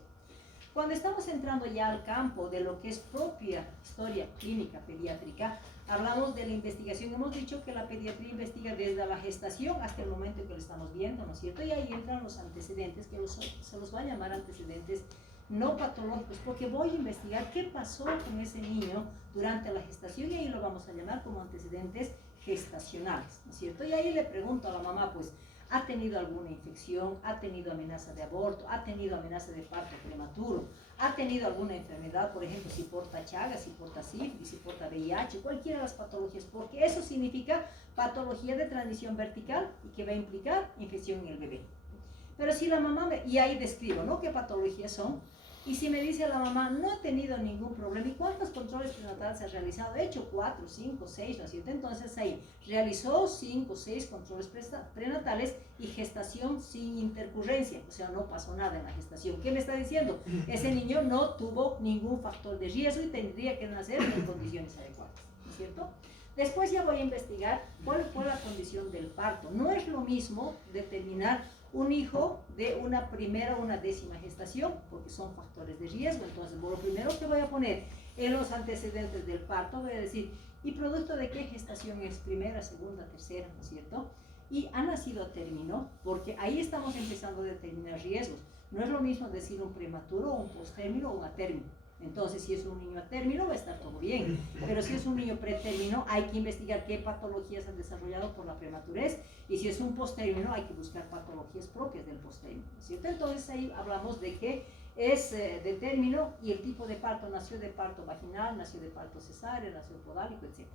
Cuando estamos entrando ya al campo de lo que es propia historia clínica pediátrica, hablamos de la investigación. Hemos dicho que la pediatría investiga desde la gestación hasta el momento en que lo estamos viendo, ¿no es cierto? Y ahí entran los antecedentes, que se los va a llamar antecedentes no patológicos, porque voy a investigar qué pasó con ese niño durante la gestación, y ahí lo vamos a llamar como antecedentes gestacionales, ¿no es cierto? Y ahí le pregunto a la mamá, pues, ¿ha tenido alguna infección? ¿Ha tenido amenaza de aborto? ¿Ha tenido amenaza de parto prematuro? ¿Ha tenido alguna enfermedad? Por ejemplo, si porta Chagas, si porta sífilis, si porta VIH, cualquiera de las patologías, porque eso significa patología de transmisión vertical y que va a implicar infección en el bebé. Pero si la mamá, y ahí describo, ¿no?, qué patologías son. Y si me dice la mamá, no he tenido ningún problema, ¿y cuántos controles prenatales ha realizado? He hecho 4, 5, 6, ¿no es cierto? Entonces ahí, realizó 5, 6 controles prenatales y gestación sin intercurrencia, o sea, no pasó nada en la gestación. ¿Qué me está diciendo? Ese niño no tuvo ningún factor de riesgo y tendría que nacer en condiciones adecuadas, ¿no es cierto? Después ya voy a investigar cuál fue la condición del parto. No es lo mismo determinar un hijo de una primera o una décima gestación, porque son factores de riesgo. Entonces, lo primero que voy a poner en los antecedentes del parto, voy a decir ¿Y producto de qué gestación es? Primera, segunda, tercera, ¿no es cierto? Y ha nacido a término, porque ahí estamos empezando a determinar riesgos. No es lo mismo decir un prematuro, un postérmino o un a término. Entonces, si es un niño a término, va a estar todo bien. Pero si es un niño pretérmino, hay que investigar qué patologías han desarrollado por la prematurez. Y si es un postérmino, hay que buscar patologías propias del postérmino, ¿cierto? Entonces, ahí hablamos de que es de término y el tipo de parto, nació de parto vaginal, nació de parto cesáreo, nació podálico, etc.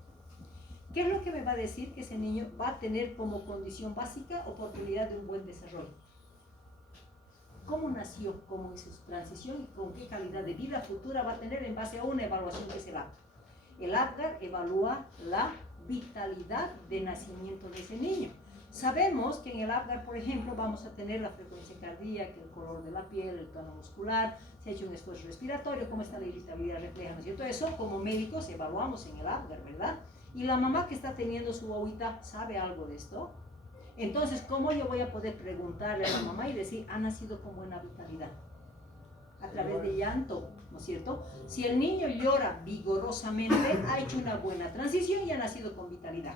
¿Qué es lo que me va a decir que ese niño va a tener como condición básica oportunidad de un buen desarrollo? ¿Cómo nació? ¿Cómo hizo su transición? ¿Y con qué calidad de vida futura va a tener en base a una evaluación que es el APGAR? El APGAR evalúa la vitalidad de nacimiento de ese niño. Sabemos que en el APGAR, por ejemplo, vamos a tener la frecuencia cardíaca, el color de la piel, el tono muscular, se ha hecho un esfuerzo respiratorio, cómo está la irritabilidad refleja, ¿no es cierto? Eso como médicos evaluamos en el APGAR, ¿verdad? Y la mamá que está teniendo su guaguita, ¿sabe algo de esto? Entonces, ¿cómo yo voy a poder preguntarle a la mamá y decir, ha nacido con buena vitalidad? A través de llanto, ¿no es cierto? Si el niño llora vigorosamente, ha hecho una buena transición y ha nacido con vitalidad.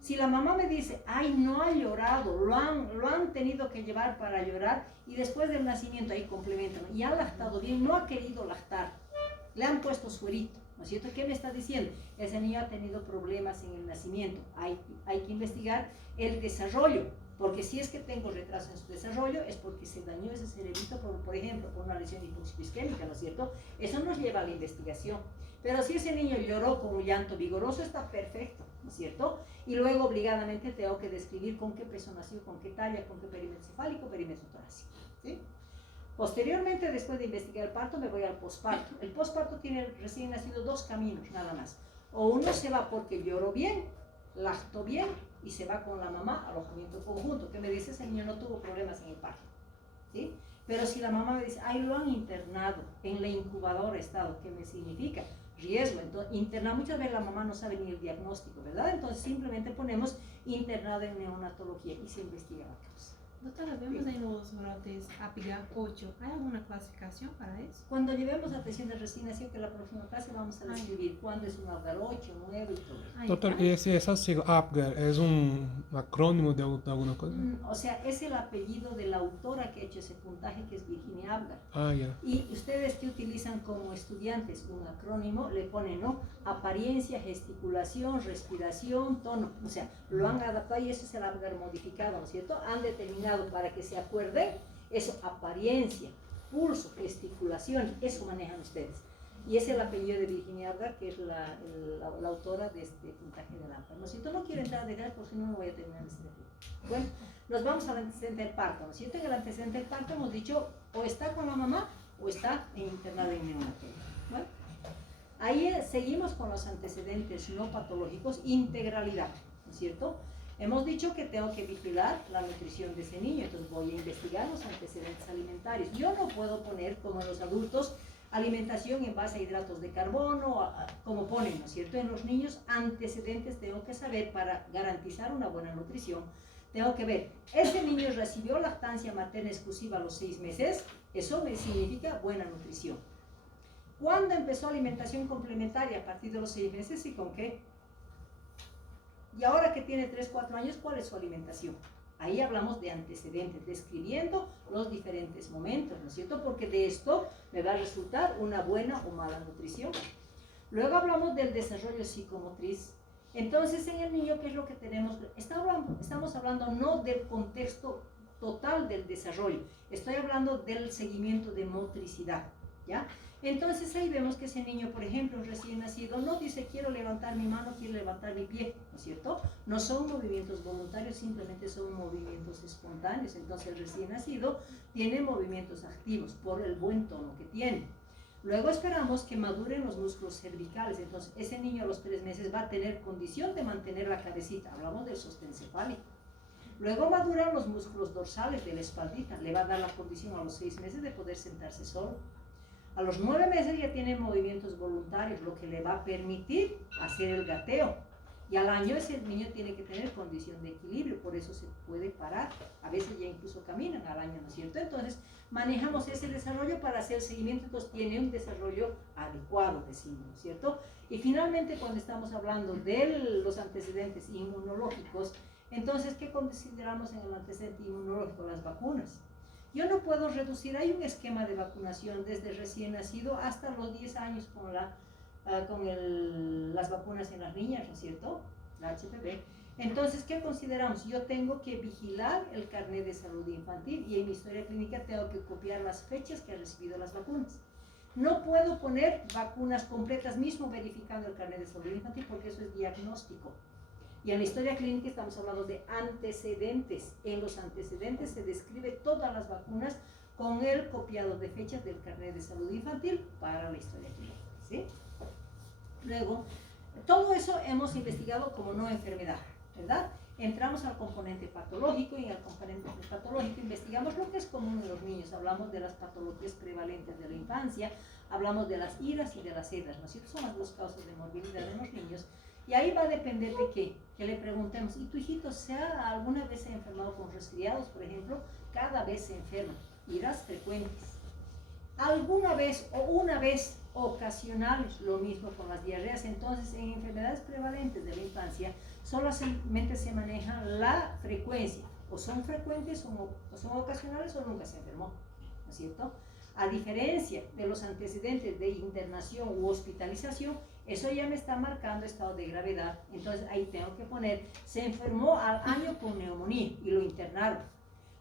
Si la mamá me dice, ay, no ha llorado, lo han tenido que llevar para llorar y después del nacimiento, ahí complementan, y ha lactado bien, no ha querido lactar, le han puesto suerito, ¿no es cierto? ¿Qué me está diciendo? Ese niño ha tenido problemas en el nacimiento. Hay que investigar el desarrollo, porque si es que tengo retraso en su desarrollo, es porque se dañó ese cerebrito, por ejemplo, por una lesión hipoxisquémica, ¿no es cierto? Eso nos lleva a la investigación. Pero si ese niño lloró con un llanto vigoroso, está perfecto, ¿no es cierto? Y luego obligadamente tengo que describir con qué peso nació, con qué talla, con qué perímetro cefálico, perímetro torácico, ¿sí? Posteriormente, después de investigar el parto, me voy al posparto. El posparto tiene recién nacido dos caminos, nada más. O uno se va porque lloró bien, lactó bien y se va con la mamá al alojamiento conjunto, que me dice, ese niño no tuvo problemas en el parto, ¿sí? Pero si la mamá me dice, ay, lo han internado en la incubadora estado, ¿qué me significa? Riesgo. Entonces, internar, muchas veces la mamá no sabe ni el diagnóstico, ¿verdad? Entonces simplemente ponemos internado en neonatología y se investiga la causa. Doctora, vemos en los brotes APGAR 8, ¿hay alguna clasificación para eso? Cuando llevemos atención de recién nacido, que la próxima clase vamos a describir cuándo es un APGAR 8, 9 y todo. Doctor, ¿y esa sigla APGAR es un acrónimo de alguna cosa? O sea, es el apellido de la autora que ha hecho ese puntaje, que es Virginia APGAR. Ah, ya. Y ustedes que utilizan como estudiantes un acrónimo, le ponen, ¿no? Apariencia, gesticulación, respiración, tono. O sea, lo han adaptado y eso es el APGAR modificado, ¿no es cierto? Han determinado para que se acuerden eso, apariencia, pulso, gesticulación, eso manejan ustedes. Y es el apellido de Virginia APGAR, que es la autora de este puntaje del APGAR, ¿no es cierto? No quiero entrar a detalles porque si no, no voy a terminar este tema. Bueno, nos vamos al antecedente del parto, ¿no es cierto? En el antecedente del parto hemos dicho, o está con la mamá o está internado en neonatología. Bueno, ahí seguimos con los antecedentes no patológicos, integralidad, ¿no es cierto? Hemos dicho que tengo que vigilar la nutrición de ese niño, entonces voy a investigar los antecedentes alimentarios. Yo no puedo poner, como en los adultos, alimentación en base a hidratos de carbono, como ponen, ¿no es cierto? En los niños, antecedentes tengo que saber para garantizar una buena nutrición. Tengo que ver, ¿ese niño recibió lactancia materna exclusiva a los 6 meses? Eso me significa buena nutrición. ¿Cuándo empezó alimentación complementaria? A partir de los 6 meses y con qué. Y ahora que tiene 3, 4 años, ¿cuál es su alimentación? Ahí hablamos de antecedentes, describiendo los diferentes momentos, ¿no es cierto? Porque de esto me va a resultar una buena o mala nutrición. Luego hablamos del desarrollo psicomotriz. Entonces, en el niño, ¿qué es lo que tenemos? Estamos hablando no del contexto total del desarrollo, estoy hablando del seguimiento de motricidad, ¿ya? Entonces ahí vemos que ese niño, por ejemplo, recién nacido, no dice quiero levantar mi mano, quiero levantar mi pie, ¿no es cierto? No son movimientos voluntarios, simplemente son movimientos espontáneos. Entonces el recién nacido tiene movimientos activos por el buen tono que tiene. Luego esperamos que maduren los músculos cervicales, entonces ese niño a los 3 meses va a tener condición de mantener la cabecita, hablamos del sostén cefálico. Luego maduran los músculos dorsales de la espaldita, le va a dar la condición a los 6 meses de poder sentarse solo. A los 9 meses ya tiene movimientos voluntarios, lo que le va a permitir hacer el gateo. Y al año ese niño tiene que tener condición de equilibrio, por eso se puede parar, a veces ya incluso caminan al año, ¿no es cierto? Entonces manejamos ese desarrollo para hacer seguimiento, entonces tiene un desarrollo adecuado, decimos, ¿no es cierto? Y finalmente cuando estamos hablando de los antecedentes inmunológicos, entonces, ¿qué consideramos en el antecedente inmunológico? Las vacunas. Yo no puedo reducir, hay un esquema de vacunación desde recién nacido hasta los 10 años con las vacunas en las niñas, ¿no es cierto? La HPV. Entonces, ¿qué consideramos? Yo tengo que vigilar el carnet de salud infantil y en mi historia clínica tengo que copiar las fechas que he recibido las vacunas. No puedo poner vacunas completas mismo verificando el carnet de salud infantil porque eso es diagnóstico. Y en la historia clínica estamos hablando de antecedentes. En los antecedentes se describe todas las vacunas con el copiado de fechas del carnet de salud infantil para la historia clínica, ¿sí? Luego, todo eso hemos investigado como no enfermedad, ¿verdad? Entramos al componente patológico y en el componente patológico investigamos lo que es común en los niños. Hablamos de las patologías prevalentes de la infancia, hablamos de las iras y de las sedas, ¿no es cierto? Son las dos causas de morbilidad en los niños. Y ahí va a depender de qué, que le preguntemos, ¿y tu hijito alguna vez se ha enfermado con resfriados, por ejemplo? Cada vez se enferma, iras frecuentes. Alguna vez o una vez ocasionales, lo mismo con las diarreas. Entonces, en enfermedades prevalentes de la infancia, solamente se maneja la frecuencia, o son frecuentes o son ocasionales o nunca se enfermó, ¿no es cierto? A diferencia de los antecedentes de internación u hospitalización, eso ya me está marcando estado de gravedad. Entonces ahí tengo que poner, se enfermó al año con neumonía y lo internaron.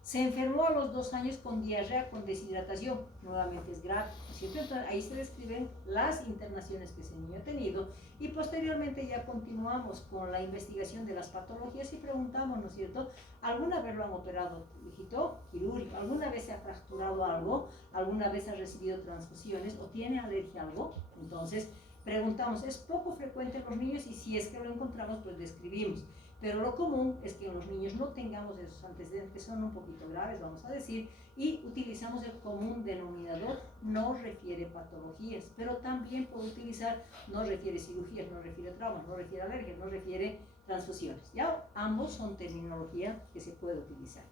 Se enfermó a los 2 años con diarrea, con deshidratación, nuevamente es grave, ¿no es cierto? Entonces ahí se describen las internaciones que ese niño ha tenido y posteriormente ya continuamos con la investigación de las patologías y preguntamos, ¿no es cierto? ¿Alguna vez lo han operado, hijito? Quirúrgico. ¿Alguna vez se ha fracturado algo? ¿Alguna vez ha recibido transfusiones o tiene alergia a algo? Entonces preguntamos, es poco frecuente en los niños y si es que lo encontramos, pues describimos. Pero lo común es que en los niños no tengamos esos antecedentes que son un poquito graves, vamos a decir, y utilizamos el común denominador, no refiere patologías, pero también puede utilizar, no refiere cirugías, no refiere traumas, no refiere alergias, no refiere transfusiones. Ya ambos son terminología que se puede utilizar.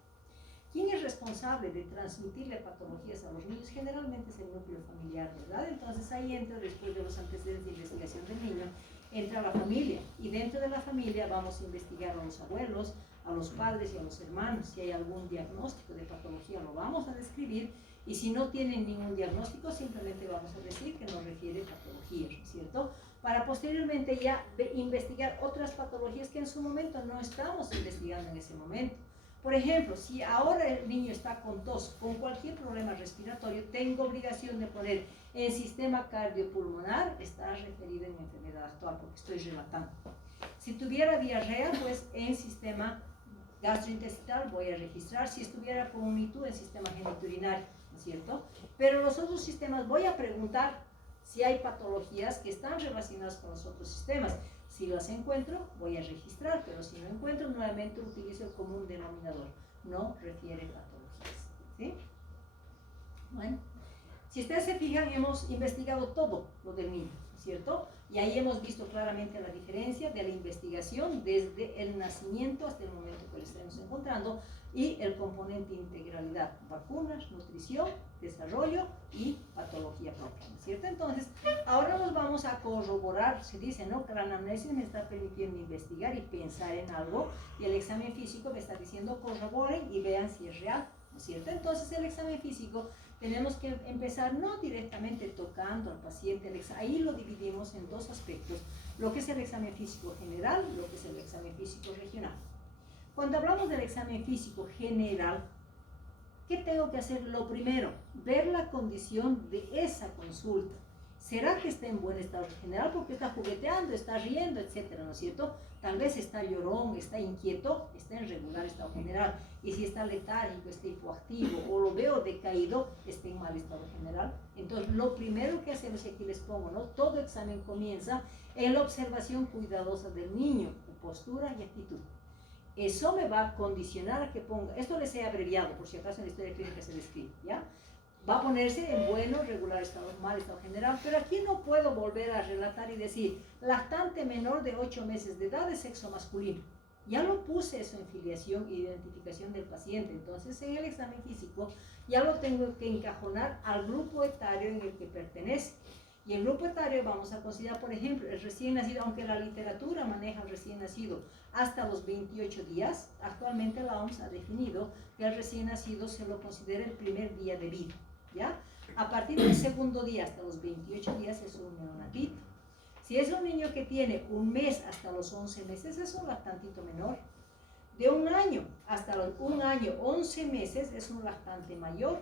¿Quién es responsable de transmitirle patologías a los niños? Generalmente es el núcleo familiar, ¿verdad? Entonces ahí entra, después de los antecedentes de investigación del niño, entra la familia, y dentro de la familia vamos a investigar a los abuelos, a los padres y a los hermanos. Si hay algún diagnóstico de patología lo vamos a describir, y si no tienen ningún diagnóstico simplemente vamos a decir que nos refiere a patologías, ¿cierto? Para posteriormente ya investigar otras patologías que en su momento no estamos investigando en ese momento. Por ejemplo, si ahora el niño está con tos, con cualquier problema respiratorio, tengo obligación de poner en sistema cardiopulmonar, está referido en enfermedad actual, porque estoy relatando. Si tuviera diarrea, pues en sistema gastrointestinal voy a registrar. Si estuviera con un ITU, en sistema genitourinario, ¿no es cierto? Pero los otros sistemas voy a preguntar si hay patologías que están relacionadas con los otros sistemas. Si las encuentro, voy a registrar, pero si no encuentro, nuevamente utilizo el común denominador. No refiere patologías, ¿sí? Bueno, si ustedes se fijan, hemos investigado todo lo del niño, ¿cierto? Y ahí hemos visto claramente la diferencia de la investigación desde el nacimiento hasta el momento que lo estamos encontrando y el componente integralidad, vacunas, nutrición, desarrollo y patología propia, ¿cierto? Entonces, ahora nos vamos a corroborar, se dice, ¿no? Que la anamnesis me está permitiendo investigar y pensar en algo y el examen físico me está diciendo corroboren y vean si es real, ¿no es cierto? Entonces, el examen físico tenemos que empezar no directamente tocando al paciente, ahí lo dividimos en dos aspectos, lo que es el examen físico general y lo que es el examen físico regional. Cuando hablamos del examen físico general, ¿qué tengo que hacer? Lo primero, ver la condición de esa consulta. ¿Será que está en buen estado general? Porque está jugueteando, está riendo, etcétera, ¿no es cierto? Tal vez está llorón, está inquieto, está en regular estado general. Y si está letárgico, está hipoactivo o lo veo decaído, está en mal estado general. Entonces, lo primero que hacemos, y aquí les pongo, ¿no? Todo examen comienza en la observación cuidadosa del niño, postura y actitud. Eso me va a condicionar a que ponga, esto les he abreviado, por si acaso en la historia clínica se describe, ¿ya? va a ponerse en bueno, regular estado, mal estado general, pero aquí no puedo volver a relatar y decir, lactante menor de 8 meses de edad de sexo masculino. Ya lo puse eso en filiación e identificación del paciente, entonces en el examen físico ya lo tengo que encajonar al grupo etario en el que pertenece. Y el grupo etario vamos a considerar, por ejemplo, el recién nacido, aunque la literatura maneja el recién nacido hasta los 28 días, actualmente la OMS ha definido que el recién nacido se lo considera el primer día de vida, ¿ya? A partir del segundo día hasta los 28 días es un neonatito. Si es un niño que tiene un mes hasta los 11 meses, es un lactantito menor. De un año hasta un año, 11 meses, es un lactante mayor.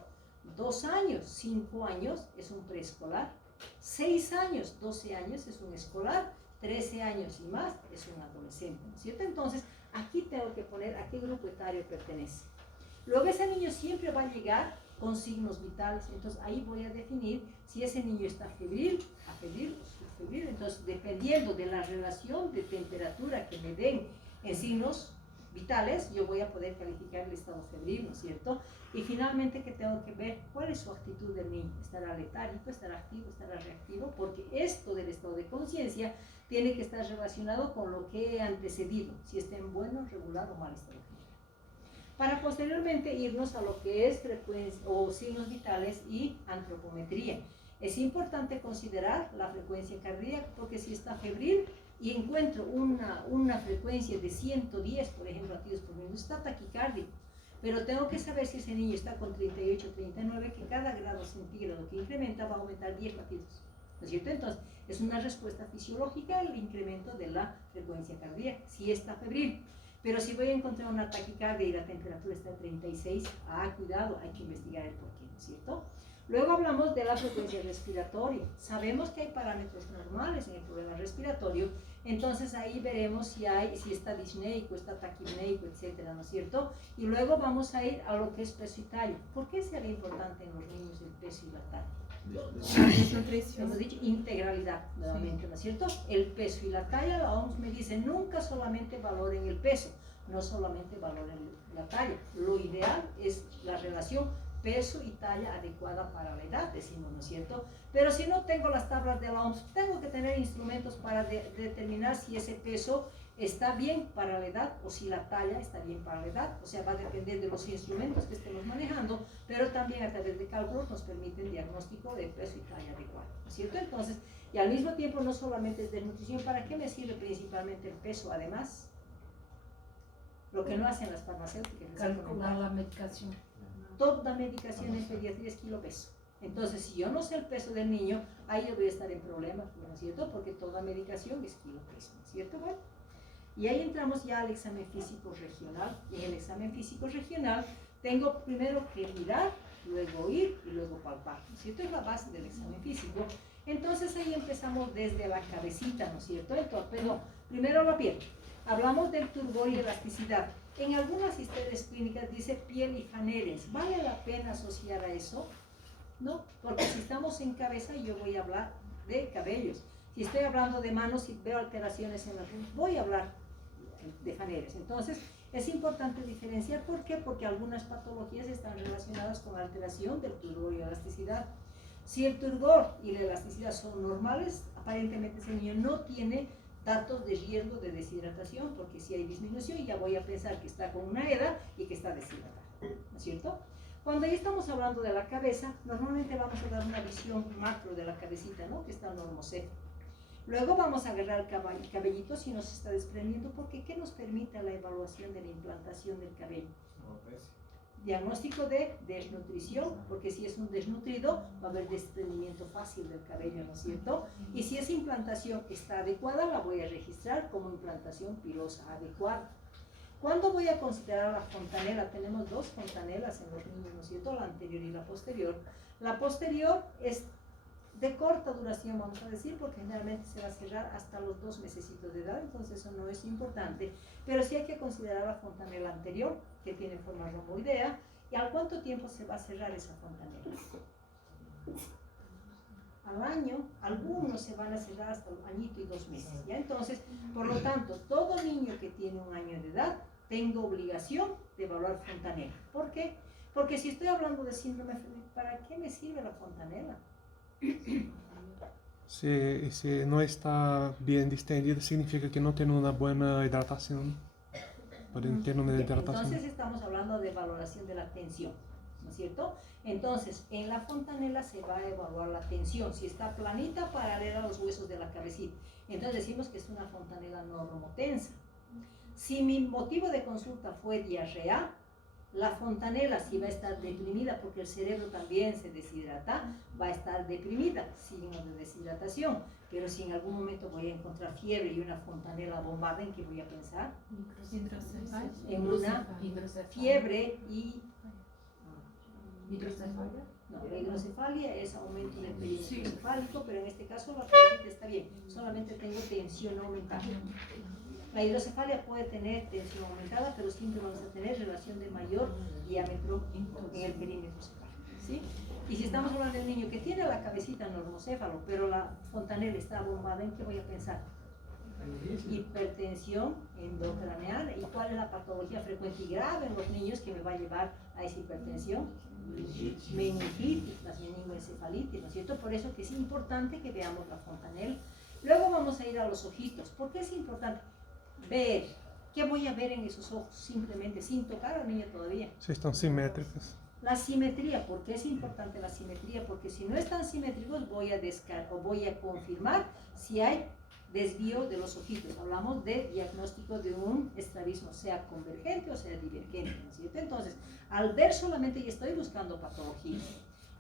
2 años, 5 años, es un preescolar. 6 años, 12 años, es un escolar. 13 años y más, es un adolescente, ¿no es cierto? Entonces, aquí tengo que poner a qué grupo etario pertenece. Luego, ese niño siempre va a llegar con signos vitales, entonces ahí voy a definir si ese niño está febril, afebril o subfebril. Entonces, dependiendo de la relación de temperatura que me den en signos vitales, yo voy a poder calificar el estado febril, ¿no es cierto? Y finalmente, que tengo que ver cuál es su actitud del niño. ¿Estará letárgico, estará activo, estará reactivo? Porque esto del estado de conciencia tiene que estar relacionado con lo que he antecedido, si está en bueno, regular o mal estado general. Para posteriormente irnos a lo que es frecuencia o signos vitales y antropometría. Es importante considerar la frecuencia cardíaca, porque si está febril y encuentro una frecuencia de 110, por ejemplo, latidos por minuto, está taquicárdico. Pero tengo que saber si ese niño está con 38, 39, que cada grado centígrado que incrementa va a aumentar 10 latidos, ¿no es cierto? Entonces, es una respuesta fisiológica al incremento de la frecuencia cardíaca, si está febril. Pero si voy a encontrar una taquicardia y la temperatura está a 36, cuidado, hay que investigar el porqué, ¿no es cierto? Luego hablamos de la frecuencia respiratoria. Sabemos que hay parámetros normales en el problema respiratorio, entonces ahí veremos si está disneico, está taquipneico, etcétera, ¿no es cierto? Y luego vamos a ir a lo que es peso y talla. ¿Por qué sería importante en los niños el peso y la talla? Hemos dicho integralidad, nuevamente, ¿no es cierto? El peso y la talla, la OMS me dice, nunca solamente valoren el peso, no solamente valoren la talla. Lo ideal es la relación peso y talla adecuada para la edad, decimos, ¿no es cierto? Pero si no tengo las tablas de la OMS, tengo que tener instrumentos para determinar si ese peso está bien para la edad o si la talla está bien para la edad. O sea, va a depender de los instrumentos que estemos manejando, pero también a través de cálculos nos permiten diagnóstico de peso y talla adecuado, ¿no es cierto? Entonces, y al mismo tiempo no solamente es desnutrición. ¿Para qué me sirve principalmente el peso? Además, lo que no hacen las farmacéuticas, calcular la medicación. Toda medicación en pediatría es kilopeso. Entonces, si yo no sé el peso del niño, ahí yo voy a estar en problemas, ¿no es cierto? Porque toda medicación es kilopeso, ¿no es cierto? Bueno, y ahí entramos ya al examen físico regional. Y en el examen físico regional tengo primero que mirar, luego oír y luego palpar, ¿no es cierto? Es la base del examen físico. Entonces ahí empezamos desde la cabecita, ¿no es cierto? Entonces, perdón, primero la piel. Hablamos del turgor y elasticidad. En algunas historias clínicas dice piel y faneres. ¿Vale la pena asociar a eso? No, porque si estamos en cabeza yo voy a hablar de cabellos. Si estoy hablando de manos y veo alteraciones en las manos, voy a hablar de faneres. Entonces, es importante diferenciar. ¿Por qué? Porque algunas patologías están relacionadas con alteración del turgor y elasticidad. Si el turgor y la elasticidad son normales, aparentemente ese niño no tiene datos de riesgo de deshidratación, porque si hay disminución ya voy a pensar que está con una edad y que está deshidratado, ¿no es cierto? Cuando ya estamos hablando de la cabeza, normalmente vamos a dar una visión macro de la cabecita, ¿no? Que está normocéfalo. Luego vamos a agarrar el cabellito si nos está desprendiendo, porque ¿qué nos permite la evaluación de la implantación del cabello? Diagnóstico de desnutrición, porque si es un desnutrido va a haber desprendimiento fácil del cabello, ¿no es cierto? Y si esa implantación está adecuada, la voy a registrar como implantación pilosa adecuada. ¿Cuándo voy a considerar la fontanela? Tenemos dos fontanelas en los niños, ¿no es cierto? La anterior y la posterior. La posterior es de corta duración, vamos a decir, porque generalmente se va a cerrar hasta los 2 mesecitos de edad, entonces eso no es importante. Pero sí hay que considerar la fontanela anterior, que tiene forma romboidea, y al cuánto tiempo se va a cerrar esa fontanela. Al año, algunos se van a cerrar hasta un añito y 2 meses, ¿ya? Entonces, por lo tanto, todo niño que tiene 1 año de edad, tengo obligación de evaluar fontanela. ¿Por qué? Porque si estoy hablando de síndrome febril, ¿para qué me sirve la fontanela? Si no está bien distendida, significa que no tiene una buena hidratación. Entonces estamos hablando de valoración de la tensión, ¿no es cierto? Entonces, en la fontanela se va a evaluar la tensión, si está planita, paralela a los huesos de la cabecita. Entonces decimos que es una fontanela normotensa. Si mi motivo de consulta fue diarrea, la fontanela sí va a estar deprimida porque el cerebro también se deshidrata, va a estar deprimida, signo de deshidratación. Pero si en algún momento voy a encontrar fiebre y una fontanela bombada, ¿en qué voy a pensar? En una fiebre y... ¿Hidrocefalia? No, la hidrocefalia es aumento del perímetro cefálico, pero en este caso la cabecita está bien, solamente tengo tensión aumentada. La hidrocefalia puede tener tensión aumentada, pero siempre vamos a tener relación de mayor diámetro en el perímetro cefálico, ¿sí? Y si estamos hablando de un niño que tiene la cabecita normocéfalo, pero la fontanela está bombada, ¿en qué voy a pensar? Hipertensión endocraneal. ¿Y cuál es la patología frecuente y grave en los niños que me va a llevar a esa hipertensión? Meningitis, las meningoencefalitis, ¿no es cierto? Por eso que es importante que veamos la fontanela. Luego vamos a ir a los ojitos. ¿Por qué es importante? Ver. ¿Qué voy a ver en esos ojos? Simplemente, sin tocar al niño todavía. Si están simétricas. La simetría. ¿Por qué es importante la simetría? Porque si no están simétricos voy a confirmar si hay desvío de los ojitos. Hablamos de diagnóstico de un estrabismo, sea convergente o sea divergente, ¿no es cierto? Entonces, al ver solamente y estoy buscando patología.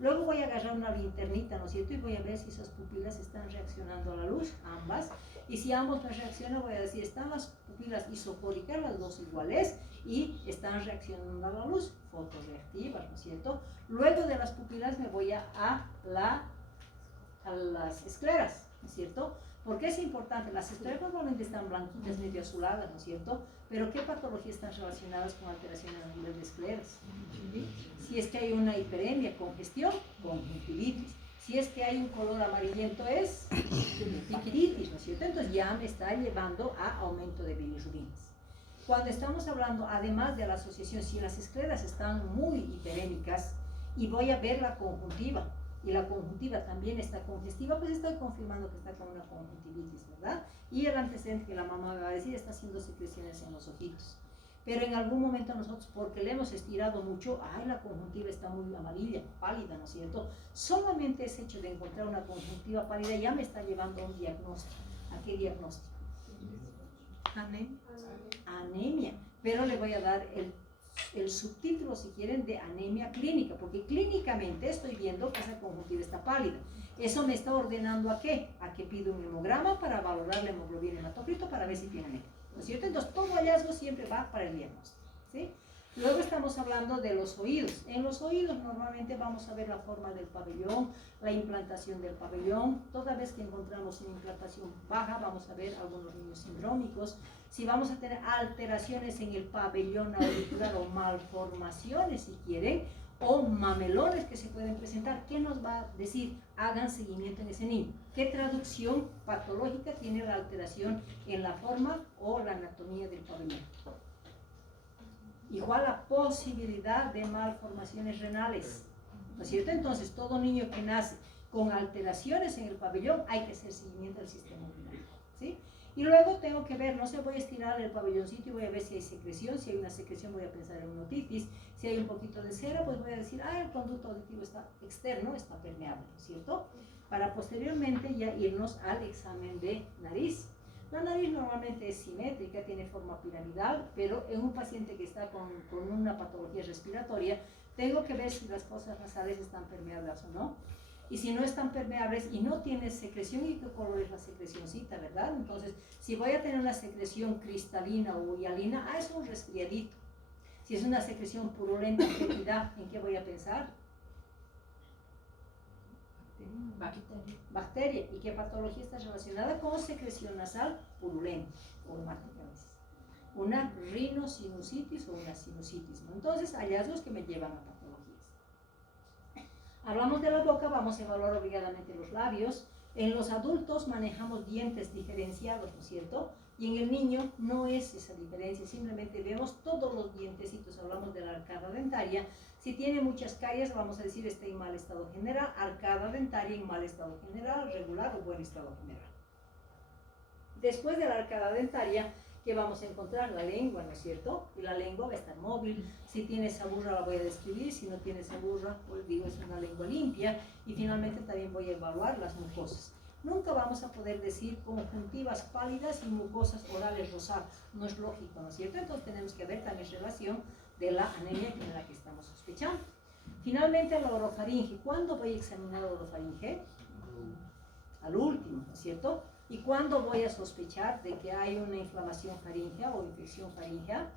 Luego voy a agarrar una linternita, ¿no es cierto? Y voy a ver si esas pupilas están reaccionando a la luz, ambas. Y si ambos no reaccionan, voy a decir, están las pupilas isocóricas, las dos iguales, y están reaccionando a la luz, fotorreactivas, ¿no es cierto? Luego de las pupilas me voy a las escleras, ¿no es cierto? ¿Por qué es importante? Las escleras normalmente están blanquitas, medio azuladas, ¿no es cierto? Pero ¿qué patologías están relacionadas con alteraciones a nivel de escleras? Si es que hay una hiperemia, congestión, conjuntivitis. Si es que hay un color amarillento, es hepatitis, ¿no es cierto? Entonces ya me está llevando a aumento de bilirrubinas. Cuando estamos hablando, además de la asociación, si las escleras están muy hiperémicas y voy a ver la conjuntiva, y la conjuntiva también está congestiva, pues estoy confirmando que está con una conjuntivitis, ¿verdad? Y el antecedente que la mamá me va a decir está haciendo secreciones en los ojitos. Pero en algún momento nosotros, porque le hemos estirado mucho, ay, la conjuntiva está muy amarilla, pálida, ¿no es cierto? Solamente ese hecho de encontrar una conjuntiva pálida ya me está llevando a un diagnóstico. ¿A qué diagnóstico? Anemia. Anemia. Pero le voy a dar el subtítulo, si quieren, de anemia clínica, porque clínicamente estoy viendo que esa conjuntiva está pálida. Eso me está ordenando ¿a qué? A que pido un hemograma para valorar la hemoglobina hematocrito para ver si tiene anemia, ¿no es cierto? Entonces, todo hallazgo siempre va para el diagnóstico, ¿sí? Luego estamos hablando de los oídos. En los oídos normalmente vamos a ver la forma del pabellón, la implantación del pabellón. Toda vez que encontramos una implantación baja, vamos a ver algunos niños sindrómicos. Si vamos a tener alteraciones en el pabellón auricular o malformaciones, si quieren, o mamelones que se pueden presentar, ¿qué nos va a decir? Hagan seguimiento en ese niño. ¿Qué traducción patológica tiene la alteración en la forma o la anatomía del pabellón? Igual la posibilidad de malformaciones renales, ¿no es cierto? Entonces, todo niño que nace con alteraciones en el pabellón, hay que hacer seguimiento del sistema urinario, ¿sí? Y luego tengo que ver, no se voy a estirar el pabelloncito y voy a ver si hay secreción. Si hay una secreción voy a pensar en una otitis. Si hay un poquito de cera, pues voy a decir, el conducto auditivo está externo, está permeable, ¿no es cierto? Para posteriormente ya irnos al examen de nariz. La nariz normalmente es simétrica, tiene forma piramidal, pero en un paciente que está con una patología respiratoria, tengo que ver si las fosas nasales están permeables o no. Y si no están permeables y no tiene secreción, ¿y qué color es la secrecióncita, verdad? Entonces, si voy a tener una secreción cristalina o hialina, es un resfriadito. Si es una secreción purulenta, fétida, ¿en qué voy a pensar? Bacteria. ¿Y qué patología está relacionada con secreción nasal purulenta o hemática a veces? Una rinosinusitis o una sinusitis, ¿no? Entonces, hallazgos que me llevan a patologías. Hablamos de la boca, vamos a evaluar obligadamente los labios. En los adultos manejamos dientes diferenciados, ¿no es cierto? Y en el niño no es esa diferencia, simplemente vemos todos los dientecitos, hablamos de la arcada dentaria. Si tiene muchas caries, vamos a decir está en mal estado general, arcada dentaria en mal estado general, regular o buen estado general. Después de la arcada dentaria, ¿qué vamos a encontrar? La lengua, ¿no es cierto? Y la lengua va a estar móvil. Si tiene saburra la voy a describir, si no tiene saburra, pues digo es una lengua limpia. Y finalmente también voy a evaluar las mucosas. Nunca vamos a poder decir conjuntivas pálidas y mucosas orales rosadas. No es lógico, ¿no es cierto? Entonces tenemos que ver también relación de la anemia en la que estamos sospechando. Finalmente la orofaringe. ¿Cuándo voy a examinar la orofaringe? Al último, ¿no es cierto? ¿Y cuándo voy a sospechar de que hay una inflamación faríngea o infección faríngea?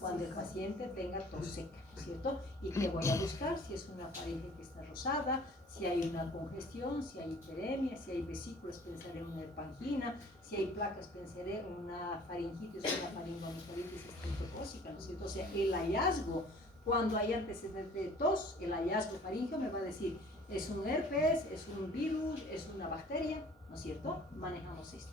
Cuando el paciente tenga tos seca, ¿no es cierto? ¿Y qué voy a buscar? Si es una faringe que está rosada, si hay una congestión, si hay hiperemia, si hay vesículas, pensaré en una herpangina, si hay placas, pensaré en una faringitis o una faringoamigdalitis estreptocócica, ¿no es cierto? O sea, el hallazgo, cuando hay antecedente de tos, el hallazgo faríngeo me va a decir, es un herpes, es un virus, es una bacteria, ¿no es cierto? Manejamos esto.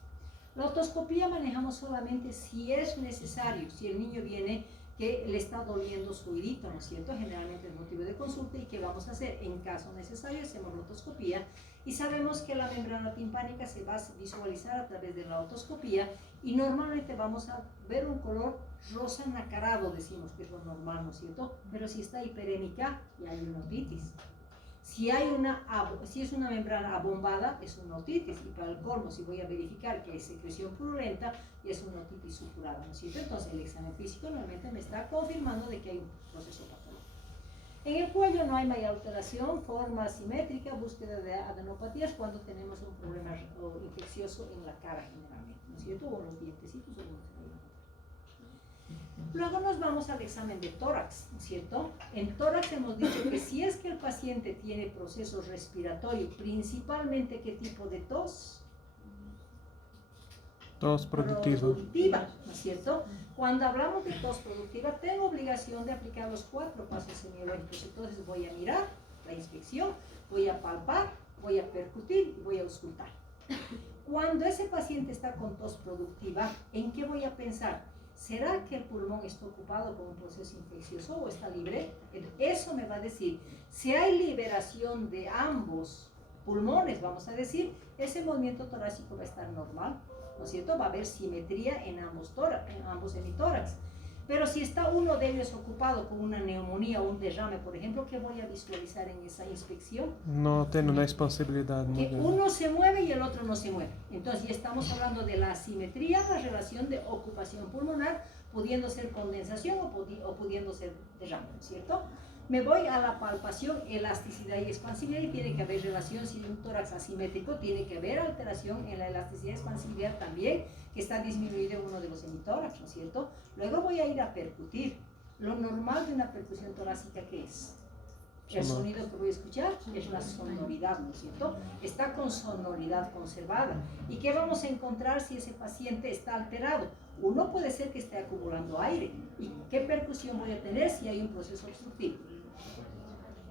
La otoscopía manejamos solamente si es necesario, si el niño viene que le está doliendo su oídito, ¿no es cierto? Generalmente es motivo de consulta. ¿Y qué vamos a hacer? En caso necesario hacemos la otoscopía y sabemos que la membrana timpánica se va a visualizar a través de la otoscopía y normalmente vamos a ver un color rosa nacarado, decimos que es lo normal, ¿no es cierto? Pero si está hiperémica y hay una otitis. Si es una membrana abombada, es una otitis, y para el colmo, si voy a verificar que hay secreción purulenta, es una otitis supurada, ¿no es cierto? Entonces el examen físico normalmente me está confirmando de que hay un proceso patológico. En el cuello no hay mayor alteración, forma simétrica, búsqueda de adenopatías cuando tenemos un problema infeccioso en la cara generalmente, ¿no es cierto? O en los dientecitos o en los. Luego nos vamos al examen de tórax, ¿no es cierto? En tórax hemos dicho que si es que el paciente tiene proceso respiratorio, principalmente ¿qué tipo de tos? Tos productiva, ¿no es cierto? Cuando hablamos de tos productiva, tengo obligación de aplicar los 4 pasos semiológicos. Entonces voy a mirar la inspección, voy a palpar, voy a percutir y voy a auscultar. Cuando ese paciente está con tos productiva, ¿en qué voy a pensar? ¿Será que el pulmón está ocupado con un proceso infeccioso o está libre? Eso me va a decir, si hay liberación de ambos pulmones, vamos a decir, ese movimiento torácico va a estar normal, ¿no es cierto? Va a haber simetría en ambos hemitórax. Pero si está uno de ellos ocupado con una neumonía o un derrame, por ejemplo, ¿qué voy a visualizar en esa inspección? No tiene una expansibilidad muy que grande. uno se mueve y el otro no se mueve. Entonces ya estamos hablando de la asimetría, la relación de ocupación pulmonar, pudiendo ser condensación o pudiendo ser derrame, ¿cierto? Me voy a la palpación, elasticidad y expansividad, y tiene que haber relación. Si un tórax asimétrico, tiene que haber alteración en la elasticidad y expansividad también, que está disminuido en uno de los hemitórax, ¿no es cierto? Luego voy a ir a percutir. Lo normal de una percusión torácica, ¿qué es? El sonido que voy a escuchar es la sonoridad, ¿no es cierto? Está con sonoridad conservada. ¿Y qué vamos a encontrar si ese paciente está alterado? Uno puede ser que esté acumulando aire. ¿Y qué percusión voy a tener si hay un proceso obstructivo?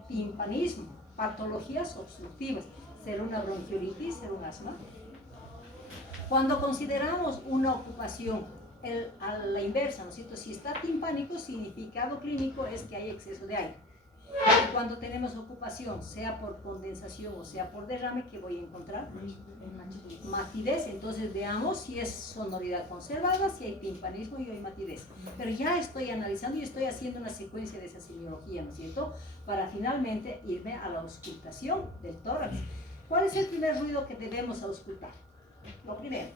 Timpanismo, patologías obstructivas, ser una bronquiolitis, ser un asma. Cuando consideramos una ocupación a la inversa, ¿no es cierto? Si está timpánico, significado clínico es que hay exceso de aire. Y cuando tenemos ocupación, sea por condensación o sea por derrame, ¿qué voy a encontrar? Matidez. Entonces veamos si es sonoridad conservada, si hay timpanismo y hay matidez. Pero ya estoy analizando y estoy haciendo una secuencia de esa semiología, ¿no es cierto? Para finalmente irme a la auscultación del tórax. ¿Cuál es el primer ruido que debemos auscultar? Lo primero,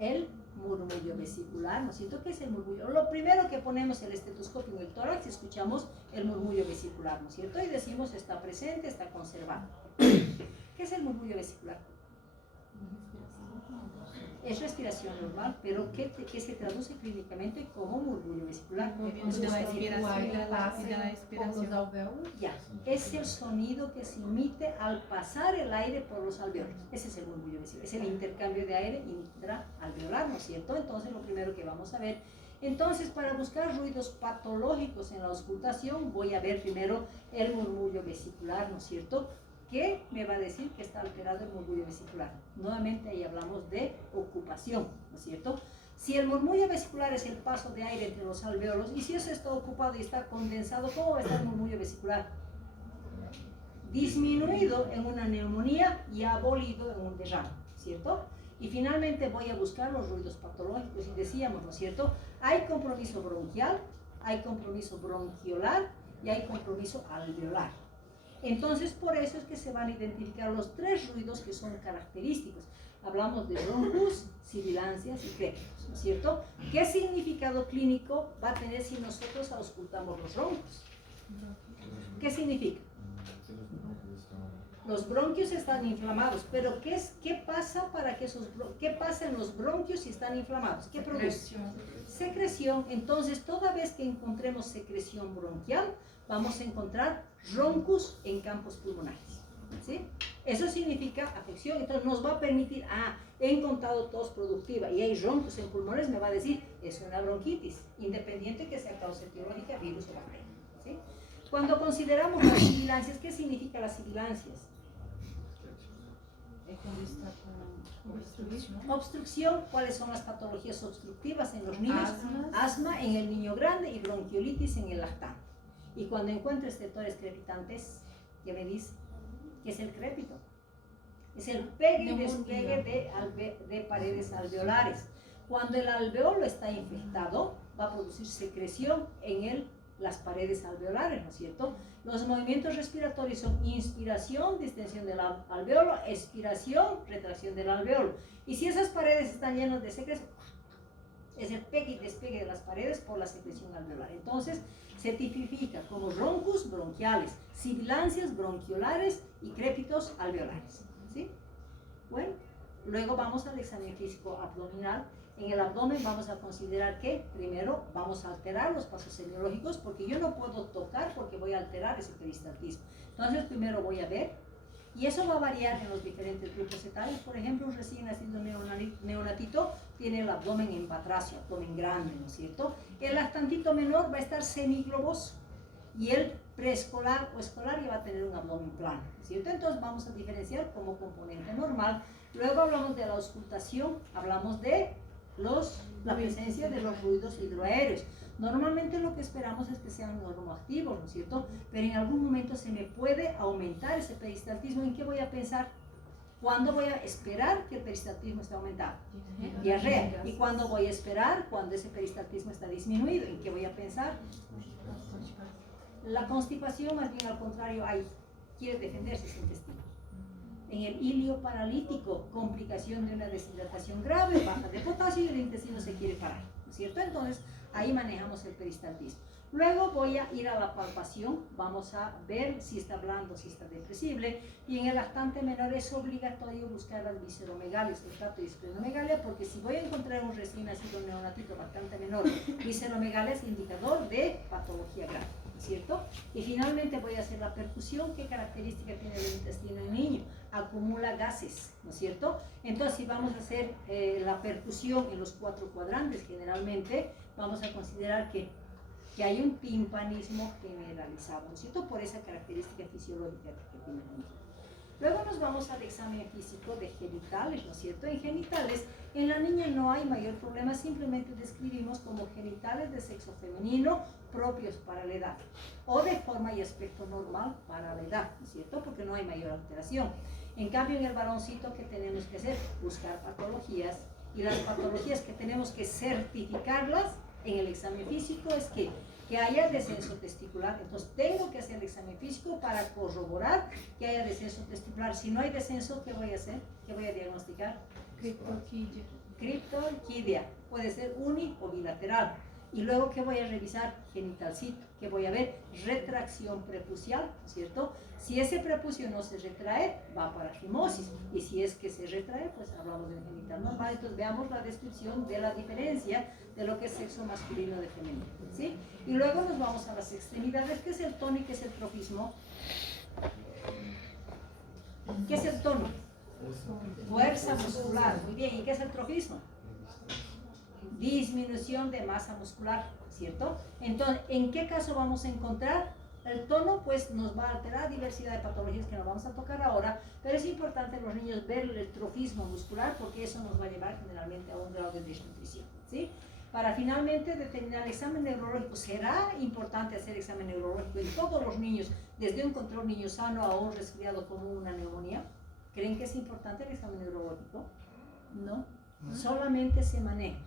el murmullo vesicular, ¿no es cierto? ¿Qué es el murmullo? Lo primero que ponemos el estetoscopio en el tórax, escuchamos el murmullo vesicular, ¿no es cierto? Y decimos está presente, está conservado. ¿Qué es el murmullo vesicular? Es respiración normal, pero ¿qué se traduce clínicamente como murmullo vesicular? Ya, es el sonido que se emite al pasar el aire por los alveolos. Ese es el murmullo vesicular, es el intercambio de aire intraalveolar, ¿no es cierto? Entonces lo primero que vamos a ver. Entonces, para buscar ruidos patológicos en la auscultación, voy a ver primero el murmullo vesicular, ¿no es cierto? ¿Qué me va a decir que está alterado el murmullo vesicular? Nuevamente ahí hablamos de ocupación, ¿no es cierto? Si el murmullo vesicular es el paso de aire entre los alveolos, y si eso está ocupado y está condensado, ¿cómo va a estar el murmullo vesicular? Disminuido en una neumonía y abolido en un derrame, ¿cierto? Y finalmente voy a buscar los ruidos patológicos, y decíamos, ¿no es cierto? Hay compromiso bronquial, hay compromiso bronquiolar y hay compromiso alveolar. Entonces, por eso es que se van a identificar los 3 ruidos que son característicos. Hablamos de broncos, sibilancias y crépitos, ¿no es cierto? ¿Qué significado clínico va a tener si nosotros auscultamos los broncos? ¿Qué significa? Los bronquios están inflamados, pero ¿qué pasa en los bronquios si están inflamados? ¿Qué produce? Secreción. Entonces, toda vez que encontremos secreción bronquial, vamos a encontrar roncus en campos pulmonares, ¿sí? Eso significa afección, entonces nos va a permitir, he encontrado tos productiva y hay roncos en pulmones, me va a decir, es una bronquitis, independiente que sea causa etiológica, virus o bacteria, ¿sí? Cuando consideramos las sibilancias, ¿qué significa las sibilancias? Obstrucción, ¿cuáles son las patologías obstructivas en los niños? Asma en el niño grande y bronquiolitis en el lactante. Y cuando encuentres tetores crepitantes, ¿qué me dice? ¿Qué es el crépito? Es el pegue y despegue de paredes alveolares. Cuando el alveolo está infectado, va a producir secreción en las paredes alveolares, ¿no es cierto? Los movimientos respiratorios son inspiración, distensión del alveolo, expiración, retracción del alveolo. Y si esas paredes están llenas de secreción, es el pegue y despegue de las paredes por la secreción alveolar. Entonces, se tipifica como roncus bronquiales, sibilancias bronquiolares y crépitos alveolares, ¿sí? Bueno, luego vamos al examen físico abdominal. En el abdomen vamos a considerar que, primero, vamos a alterar los pasos semiológicos, porque yo no puedo tocar porque voy a alterar ese peristaltismo. Entonces, primero voy a ver, y eso va a variar en los diferentes grupos etarios. Por ejemplo, un recién nacido neonatito tiene el abdomen en batracio, abdomen grande, ¿no es cierto? El lactantito menor va a estar semigloboso, y el preescolar o escolar ya va a tener un abdomen plano, ¿no es cierto? Entonces vamos a diferenciar como componente normal. Luego hablamos de la auscultación, hablamos de la presencia de los ruidos hidroaéreos. Normalmente lo que esperamos es que sean normoactivos, ¿no es cierto? Pero en algún momento se me puede aumentar ese peristaltismo. ¿En qué voy a pensar? ¿Cuándo voy a esperar que el peristaltismo esté aumentado? Diarrea. ¿Y cuándo voy a esperar cuando ese peristaltismo está disminuido? ¿En qué voy a pensar? La constipación, más bien al contrario, quiere defenderse ese intestino. En el ilio paralítico, complicación de una deshidratación grave, baja de potasio y el intestino se quiere parar, ¿no es cierto? Entonces, ahí manejamos el peristaltismo. Luego voy a ir a la palpación, vamos a ver si está blando, si está depresible, y en el lactante menor es obligatorio buscar las visceromegalias, el trato de esplenomegalia, porque si voy a encontrar un recién nacido neonatito lactante menor, visceromegalia es indicador de patología grave, ¿cierto? Y finalmente voy a hacer la percusión. ¿Qué característica tiene el intestino del niño? Acumula gases, ¿no es cierto? Entonces, si vamos a hacer la percusión en los 4 cuadrantes, generalmente vamos a considerar que hay un timpanismo generalizado, ¿no es cierto? Por esa característica fisiológica que tiene el niño. Luego nos vamos al examen físico de genitales, ¿no es cierto? En genitales, en la niña no hay mayor problema, simplemente describimos como genitales de sexo femenino propios para la edad, o de forma y aspecto normal para la edad, ¿no es cierto? Porque no hay mayor alteración. En cambio, en el varoncito, ¿qué tenemos que hacer? Buscar patologías, y las patologías que tenemos que certificarlas en el examen físico es que haya descenso testicular. Entonces tengo que hacer el examen físico para corroborar que haya descenso testicular. Si no hay descenso, ¿qué voy a hacer? ¿Qué voy a diagnosticar? Criptorquidia. Criptorquidia. Puede ser uni o bilateral. Y luego, ¿qué voy a revisar? Genitalcito. ¿Qué voy a ver? Retracción prepucial, ¿cierto? Si ese prepucio no se retrae, va para fimosis. Y si es que se retrae, pues hablamos del genital normal. Entonces veamos la descripción de la diferencia de lo que es sexo masculino de femenino, ¿sí? Y luego nos vamos a las extremidades. ¿Qué es el tono y qué es el trofismo? ¿Qué es el tono? Fuerza muscular. Muy bien. ¿Y qué es el trofismo? Disminución de masa muscular, ¿cierto? Entonces, ¿en qué caso vamos a encontrar El tono pues nos va a alterar diversidad de patologías que no vamos a tocar ahora, pero es importante en los niños ver el trofismo muscular porque eso nos va a llevar generalmente a un grado de desnutrición, ¿sí? Para finalmente determinar el examen neurológico, será importante hacer examen neurológico en todos los niños, desde un control niño sano a un resfriado como una neumonía. ¿Creen que es importante el examen neurológico? No, solamente se maneja.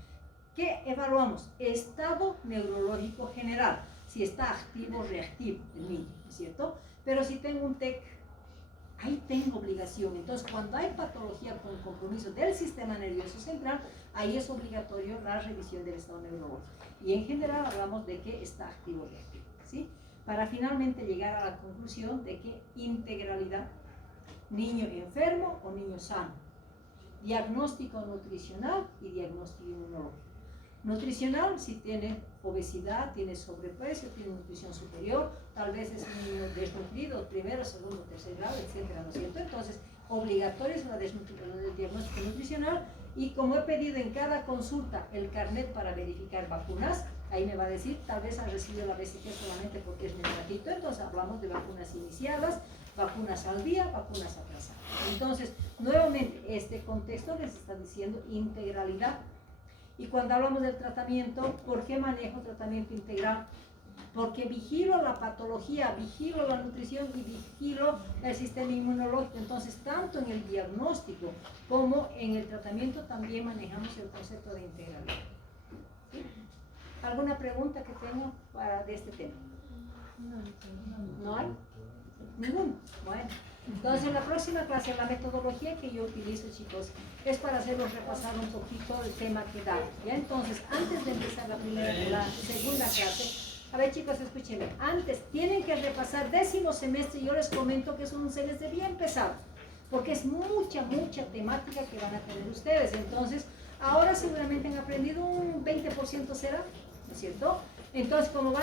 ¿Qué evaluamos? Estado neurológico general, si está activo o reactivo el niño, ¿no es cierto? Pero si tengo un TEC, ahí tengo obligación. Entonces, cuando hay patología con compromiso del sistema nervioso central, ahí es obligatorio la revisión del estado neurológico. Y en general hablamos de que está activo o reactivo, ¿sí? Para finalmente llegar a la conclusión de que integralidad, niño enfermo o niño sano, diagnóstico nutricional y diagnóstico inmunológico. Nutricional, si tiene obesidad, tiene sobrepeso, tiene nutrición superior, tal vez es un niño desnutrido, primero, segundo, tercer grado, etcétera, ¿no es cierto? Entonces, obligatorio es el diagnóstico nutricional y como he pedido en cada consulta el carnet para verificar vacunas, ahí me va a decir, tal vez ha recibido la BCG solamente porque es neonatito, entonces hablamos de vacunas iniciadas, vacunas al día, vacunas atrasadas. Entonces, nuevamente, este contexto les está diciendo integralidad. Y cuando hablamos del tratamiento, ¿por qué manejo tratamiento integral? Porque vigilo la patología, vigilo la nutrición y vigilo el sistema inmunológico. Entonces, tanto en el diagnóstico como en el tratamiento también manejamos el concepto de integralidad. ¿Sí? ¿Alguna pregunta que tengo de este tema? ¿No hay? Ninguno. Bueno. Entonces, en la próxima clase, la metodología que yo utilizo, chicos, es para hacerlos repasar un poquito el tema que da. ¿Ya? Entonces, antes de empezar la segunda clase, a ver, chicos, escúchenme. Antes, tienen que repasar 10º semestre. Yo les comento que es un semestre bien pesado, porque es mucha temática que van a tener ustedes. Entonces, ahora seguramente han aprendido un 20% será, ¿no es cierto? Entonces, como van